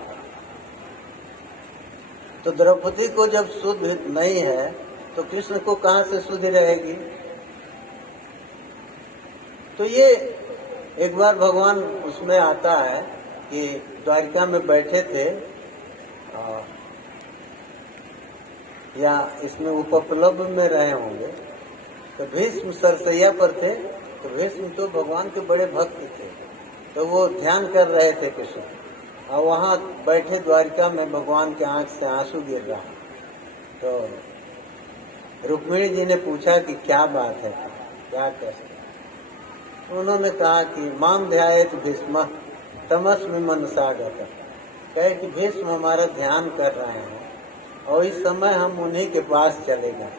तो द्रौपदी को जब शुद्ध नहीं है तो कृष्ण को कहाँ से शुद्ध रहेगी? तो ये एक बार भगवान उसमें आता है कि द्वारिका में बैठे थे या इसमें उपप्लव में रहे होंगे, तो भीष्म सरसैया पर थे। तो भीष्म तो भगवान के बड़े भक्त थे, तो वो ध्यान कर रहे थे कृष्ण, और वहाँ बैठे द्वारिका में भगवान के आंख से आंसू गिर रहा। तो रुक्मिणी जी ने पूछा कि क्या बात है, क्या कष्ट? उन्होंने कहा कि माम ध्यायेत भीष्म तमस्मि मनसा गतः, कहे कि भीष्म हमारा ध्यान कर रहे हैं और इस समय हम उन्हीं के पास चले गए।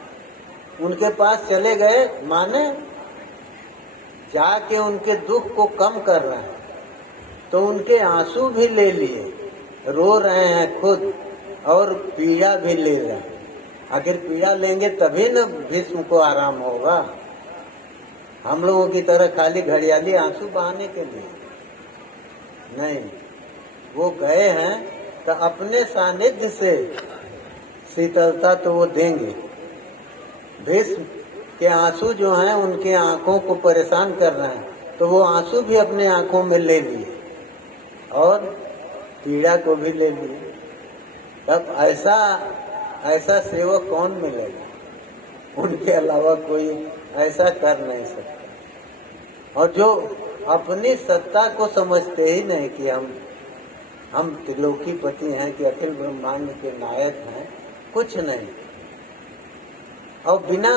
उनके पास चले गए माने जाके उनके दुख को कम कर रहे हैं, तो उनके आंसू भी ले लिए, रो रहे हैं खुद और पीड़ा भी ले रहे हैं। आखिर पीड़ा लेंगे तभी न भीष्म को आराम होगा। हम लोगों की तरह खाली घड़ियाली आंसू बहाने के लिए नहीं, वो गए हैं तो अपने सानिध्य से शीतलता तो वो देंगे। भीष्म के आंसू जो हैं उनके आंखों को परेशान कर रहे हैं, तो वो आंसू भी अपने आंखों में ले लिए और पीड़ा को भी ले लिए। तब ऐसा सेवक कौन मिलेगा? उनके अलावा कोई ऐसा कर नहीं सकता। और जो अपनी सत्ता को समझते ही नहीं कि हम त्रिलोकीपति हैं, कि अखिल ब्रह्मांड के नायक हैं, कुछ नहीं, और बिना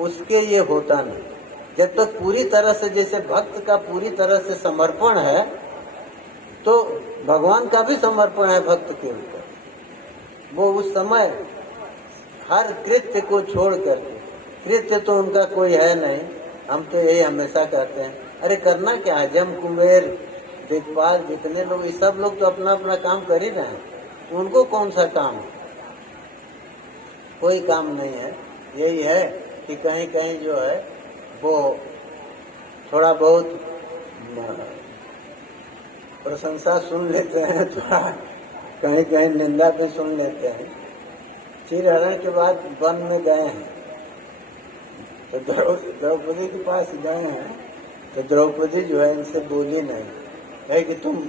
उसके ये होता नहीं। जब तक पूरी तरह से, जैसे भक्त का पूरी तरह से समर्पण है, तो भगवान का भी समर्पण है भक्त के ऊपर। वो उस समय हर कृत्य को छोड़ करके, कृत्य तो उनका कोई है नहीं, हम तो यही हमेशा कहते हैं, अरे करना क्या है? जम कुबेर दिक्पाल जितने लोग, ये सब लोग तो अपना अपना काम कर ही रहे हैं, उनको कौन सा काम है? कोई काम नहीं है। यही है कि कहीं कहीं जो है वो थोड़ा बहुत प्रशंसा सुन लेते हैं, थोड़ा कहीं कहीं निंदा भी सुन लेते हैं। चिरहरण के बाद वन में गए हैं तो द्रौपदी के पास गए हैं, तो द्रौपदी जो है इनसे बोली नहीं, कहे कि तुम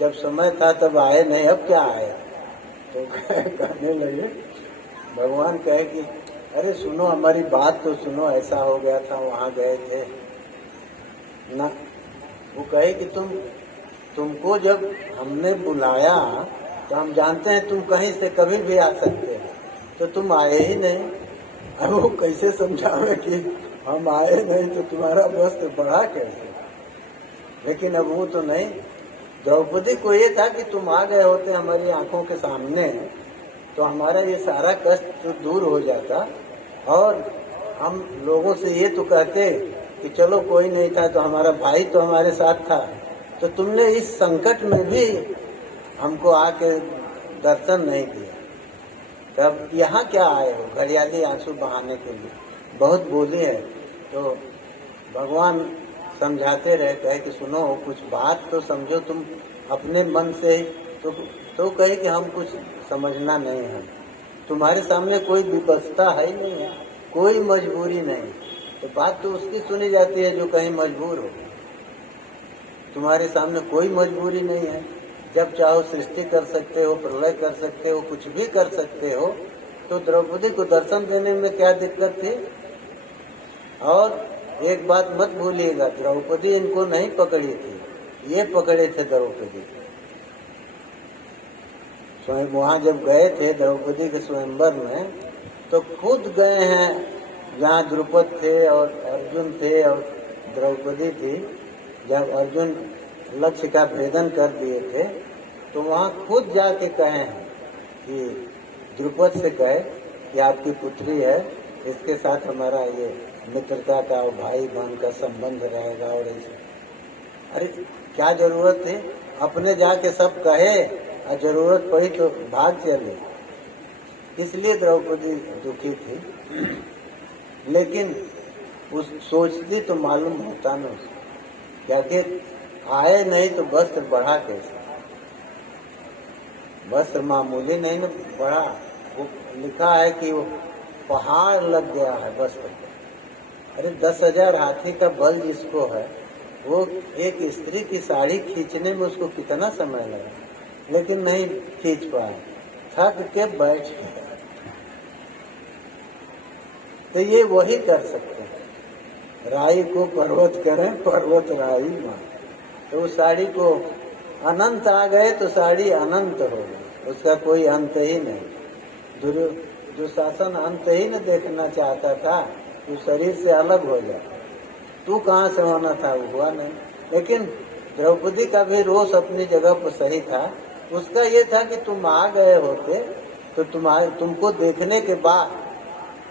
जब समय था तब आए नहीं, अब क्या आए? तो कहने लगे, भगवान कहे कि अरे सुनो, हमारी बात तो सुनो, ऐसा हो गया था, वहाँ गए थे ना। वो कहे कि तुमको जब हमने बुलाया तो हम जानते हैं तुम कहीं से कभी भी आ सकते हो, तो तुम आए ही नहीं। अब वो कैसे समझावे कि हम आए नहीं तो तुम्हारा बस तो बढ़ा कैसे? लेकिन अब वो तो नहीं। द्रौपदी को ये था कि तुम आ गए होते हमारी आंखों के सामने तो हमारा ये सारा कष्ट तो दूर हो जाता, और हम लोगों से ये तो कहते कि चलो कोई नहीं था तो हमारा भाई तो हमारे साथ था। तो तुमने इस संकट में भी हमको आके दर्शन नहीं दिया, तब यहाँ क्या आए हो घड़ियाली आंसू बहाने के लिए? बहुत बोली है। तो भगवान समझाते रहे, कहे कि सुनो, कुछ बात तो समझो तुम अपने मन से। तो कहे कि हम कुछ समझना नहीं है, तुम्हारे सामने कोई विवशता है ही नहीं है, कोई मजबूरी नहीं। तो बात तो उसकी सुनी जाती है जो कहीं मजबूर हो। तुम्हारे सामने कोई मजबूरी नहीं है, जब चाहो सृष्टि कर सकते हो, प्रलय कर सकते हो, कुछ भी कर सकते हो। तो द्रौपदी को दर्शन देने में क्या दिक्कत थी? और एक बात मत भूलिएगा, द्रौपदी इनको नहीं पकड़ी थी, ये पकड़े थे द्रौपदी। स्वयं वहाँ जब गए थे द्रौपदी के स्वयंवर में, तो खुद गए हैं जहाँ द्रुपद थे और अर्जुन थे और द्रौपदी थी। जब अर्जुन लक्ष्य का भेदन कर दिए थे तो वहाँ खुद जाके कहे हैं कि द्रुपद से कहे कि आपकी पुत्री है, इसके साथ हमारा ये मित्रता का और भाई बहन का संबंध रहेगा। और ऐसे अरे क्या जरूरत है? अपने जाके सब कहे और जरूरत पड़ी तो भाग चले, इसलिए द्रौपदी दुखी थी। लेकिन उस सोचती तो मालूम होता न उसको, क्या कि आए नहीं तो वस्त्र बढ़ा कैसे, वस्त्र मामूली नहीं न बढ़ा। वो लिखा है कि वो पहाड़ लग गया है वस्त्र पर। अरे 10,000 हाथी का बल जिसको है, वो एक स्त्री की साड़ी खींचने में उसको कितना समय लगा, लेकिन नहीं खींच पाया, थक के बैठ गया। तो ये वही कर सकते हैं, राई को पर्वत करें, पर्वत राई मान। तो उस साड़ी को अनंत आ गए तो साड़ी अनंत हो गई, उसका कोई अंत ही नहीं। दुशासन अंत ही न देखना चाहता था, तो शरीर से अलग हो जाए। तू कहाँ से होना था, वो हुआ नहीं। लेकिन द्रौपदी का भी रोष अपनी जगह पर सही था। उसका ये था कि तुम आ गए होते तो तुमको देखने के बाद,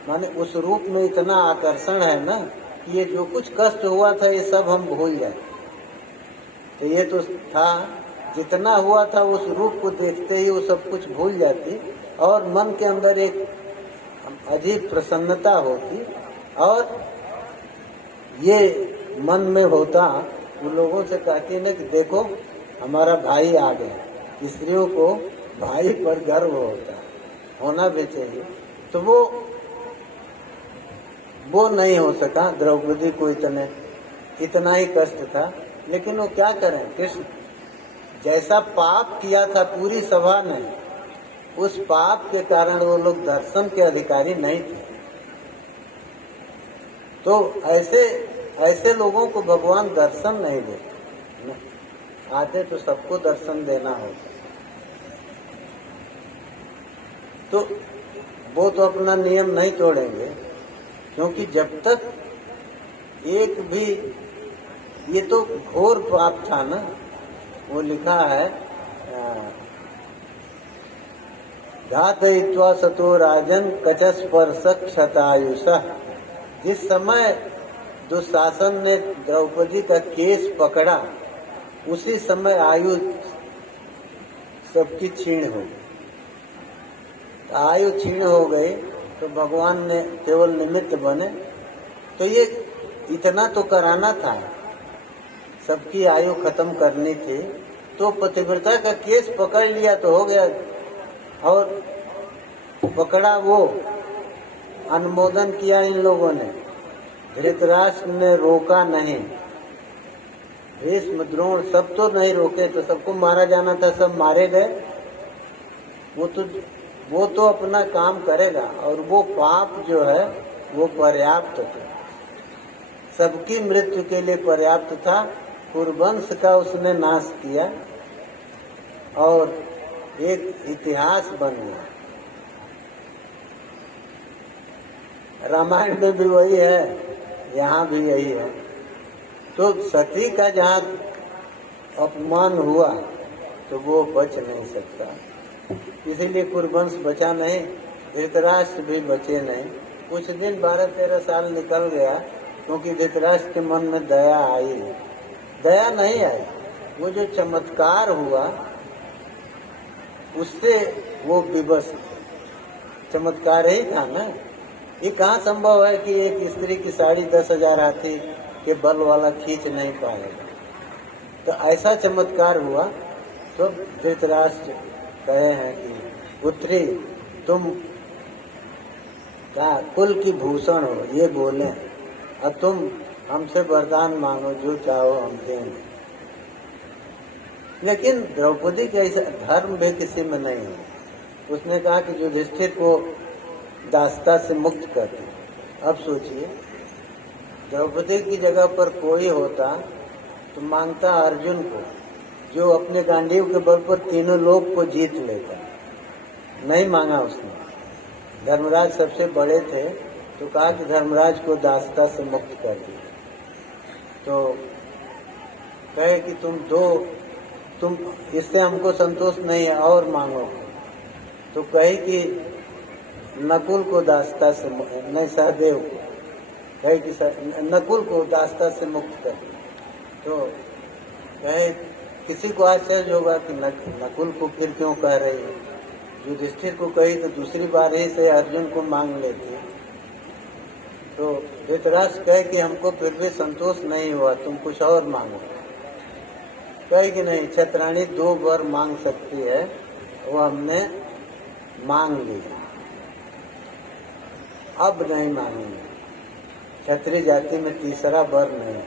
माने उस रूप में इतना आकर्षण है ना कि ये जो कुछ कष्ट हुआ था ये सब हम भूल जाए। तो ये तो था, जितना हुआ था उस रूप को देखते ही वो सब कुछ भूल जाती और मन के अंदर एक अजीब प्रसन्नता होती। और ये मन में होता, उन लोगों से कहती ना कि देखो हमारा भाई आ गया। स्त्रियों को भाई पर गर्व होता है, होना भी चाहिए। तो वो नहीं हो सका। द्रौपदी को इतना ही कष्ट था, लेकिन वो क्या करें, कृष्ण जैसा पाप किया था पूरी सभा ने, उस पाप के कारण वो लोग दर्शन के अधिकारी नहीं थे। तो ऐसे लोगों को भगवान दर्शन नहीं देते, आते तो सबको दर्शन देना होता। तो वो तो अपना नियम नहीं तोड़ेंगे, क्योंकि जब तक एक भी, ये तो घोर पाप था ना। वो लिखा है घातयित्वा सतो राजन कचस्पर्श क्षतायुषः। जिस समय दुशासन ने द्रौपदी का केस पकड़ा, उसी समय आयु सबकी क्षीण हो गई। आयु क्षीण हो गई तो भगवान ने केवल निमित्त बने। तो ये इतना तो कराना था, सबकी आयु खत्म करनी थी। तो पतिव्रता का केस पकड़ लिया तो हो गया, और पकड़ा वो, अनुमोदन किया इन लोगों ने। धृतराष्ट्र ने रोका नहीं, भीष्म द्रोण सब तो नहीं रोके, तो सबको मारा जाना था, सब मारे गए। वो तो अपना काम करेगा, और वो पाप जो है वो पर्याप्त था, सबकी मृत्यु के लिए पर्याप्त था। कुरुवंश का उसने नाश किया और एक इतिहास बन गया। रामायण में भी वही है, यहाँ भी यही है। तो सती का जहाँ अपमान हुआ तो वो बच नहीं सकता, इसीलिए कुरुवंश बचा नहीं, धृतराष्ट्र भी बचे नहीं। कुछ दिन 12-13 साल निकल गया, क्योंकि धृतराष्ट्र के मन में दया आई, दया नहीं आई। वो जो चमत्कार हुआ उससे वो विवश, चमत्कार ही था ना। ये कहाँ संभव है कि एक स्त्री की साड़ी 10,000 हाथी के बल वाला खींच नहीं पाएगा। तो ऐसा चमत्कार हुआ। तो धृतराष्ट्र कहे हैं कि पुत्री तुम क्या कुल की भूषण हो, ये बोले, और तुम हमसे वरदान मांगो, जो चाहो हम देंगे। लेकिन द्रौपदी का ऐसा धर्म भी किसी में नहीं है। उसने कहा कि युधिष्ठिर को दासता से मुक्त कर दे। अब सोचिए, द्रौपदी की जगह पर कोई होता तो मांगता अर्जुन को, जो अपने गांडीव के बल पर तीनों लोग को जीत लेता। नहीं मांगा उसने। धर्मराज सबसे बड़े थे, तो कहा कि धर्मराज को दासता से मुक्त कर दिया। तो कहे कि तुम इससे हमको संतोष नहीं है, और मांगो। तो कहे कि नकुल को दासता से, नहीं सहदेव को, कहे कि नकुल को दासता से मुक्त कर। तो कहे किसी को आश्चर्य होगा कि नकुल को फिर क्यों कह रही है। युधिष्ठिर को कही तो दूसरी बार ही से अर्जुन को मांग लेती। तो धृतराष्ट्र कहे कि हमको फिर भी संतोष नहीं हुआ, तुम कुछ और मांगो। कहे कि नहीं, क्षत्राणी 2 वर मांग सकती है, वो हमने मांग ली, अब नहीं मांगेंगे। क्षत्रिय जाति में तीसरा वर नहीं,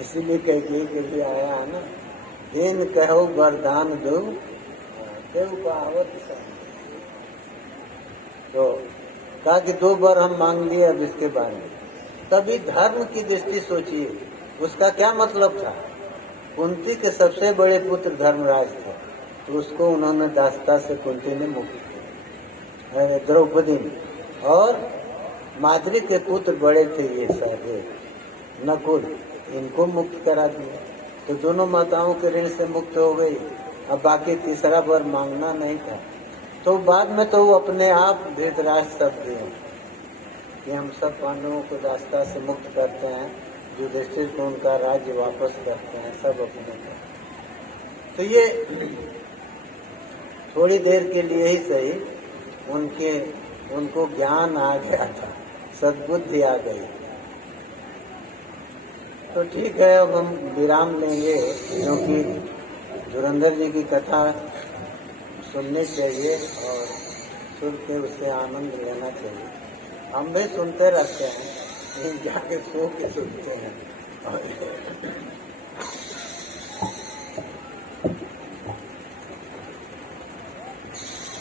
इसीलिए कैकेयी के लिए आया है ना, दिन कहो वरदान दो देव कहावत। तो कहा कि 2 वर हम मांग लिए, अब इसके बाद में। तभी धर्म की दृष्टि सोचिए, उसका क्या मतलब था। कुंती के सबसे बड़े पुत्र धर्मराज थे, तो उसको उन्होंने दासता से कुंती ने मुक्त किया, द्रौपदी ने। और माद्री के पुत्र बड़े थे ये सारे नकुल, इनको मुक्त करा दिया। तो दोनों माताओं के ऋण से मुक्त हो गई। अब बाकी तीसरा वर मांगना नहीं था। तो बाद में तो वो अपने आप धृतराष्ट्र सब दिए कि हम सब पांडवों को दासता से मुक्त करते हैं, युधिष्ठिर को उनका राज्य वापस करते हैं, सब अपने को। तो ये थोड़ी देर के लिए ही सही उनको ज्ञान आ गया था, सद्बुद्धि आ गई। तो ठीक है, अब हम विराम लेंगे, क्योंकि धुरंधर जी की कथा सुननी चाहिए और सुन के उससे आनंद लेना चाहिए। हम भी सुनते रहते हैं, जाके सो के सुनते हैं।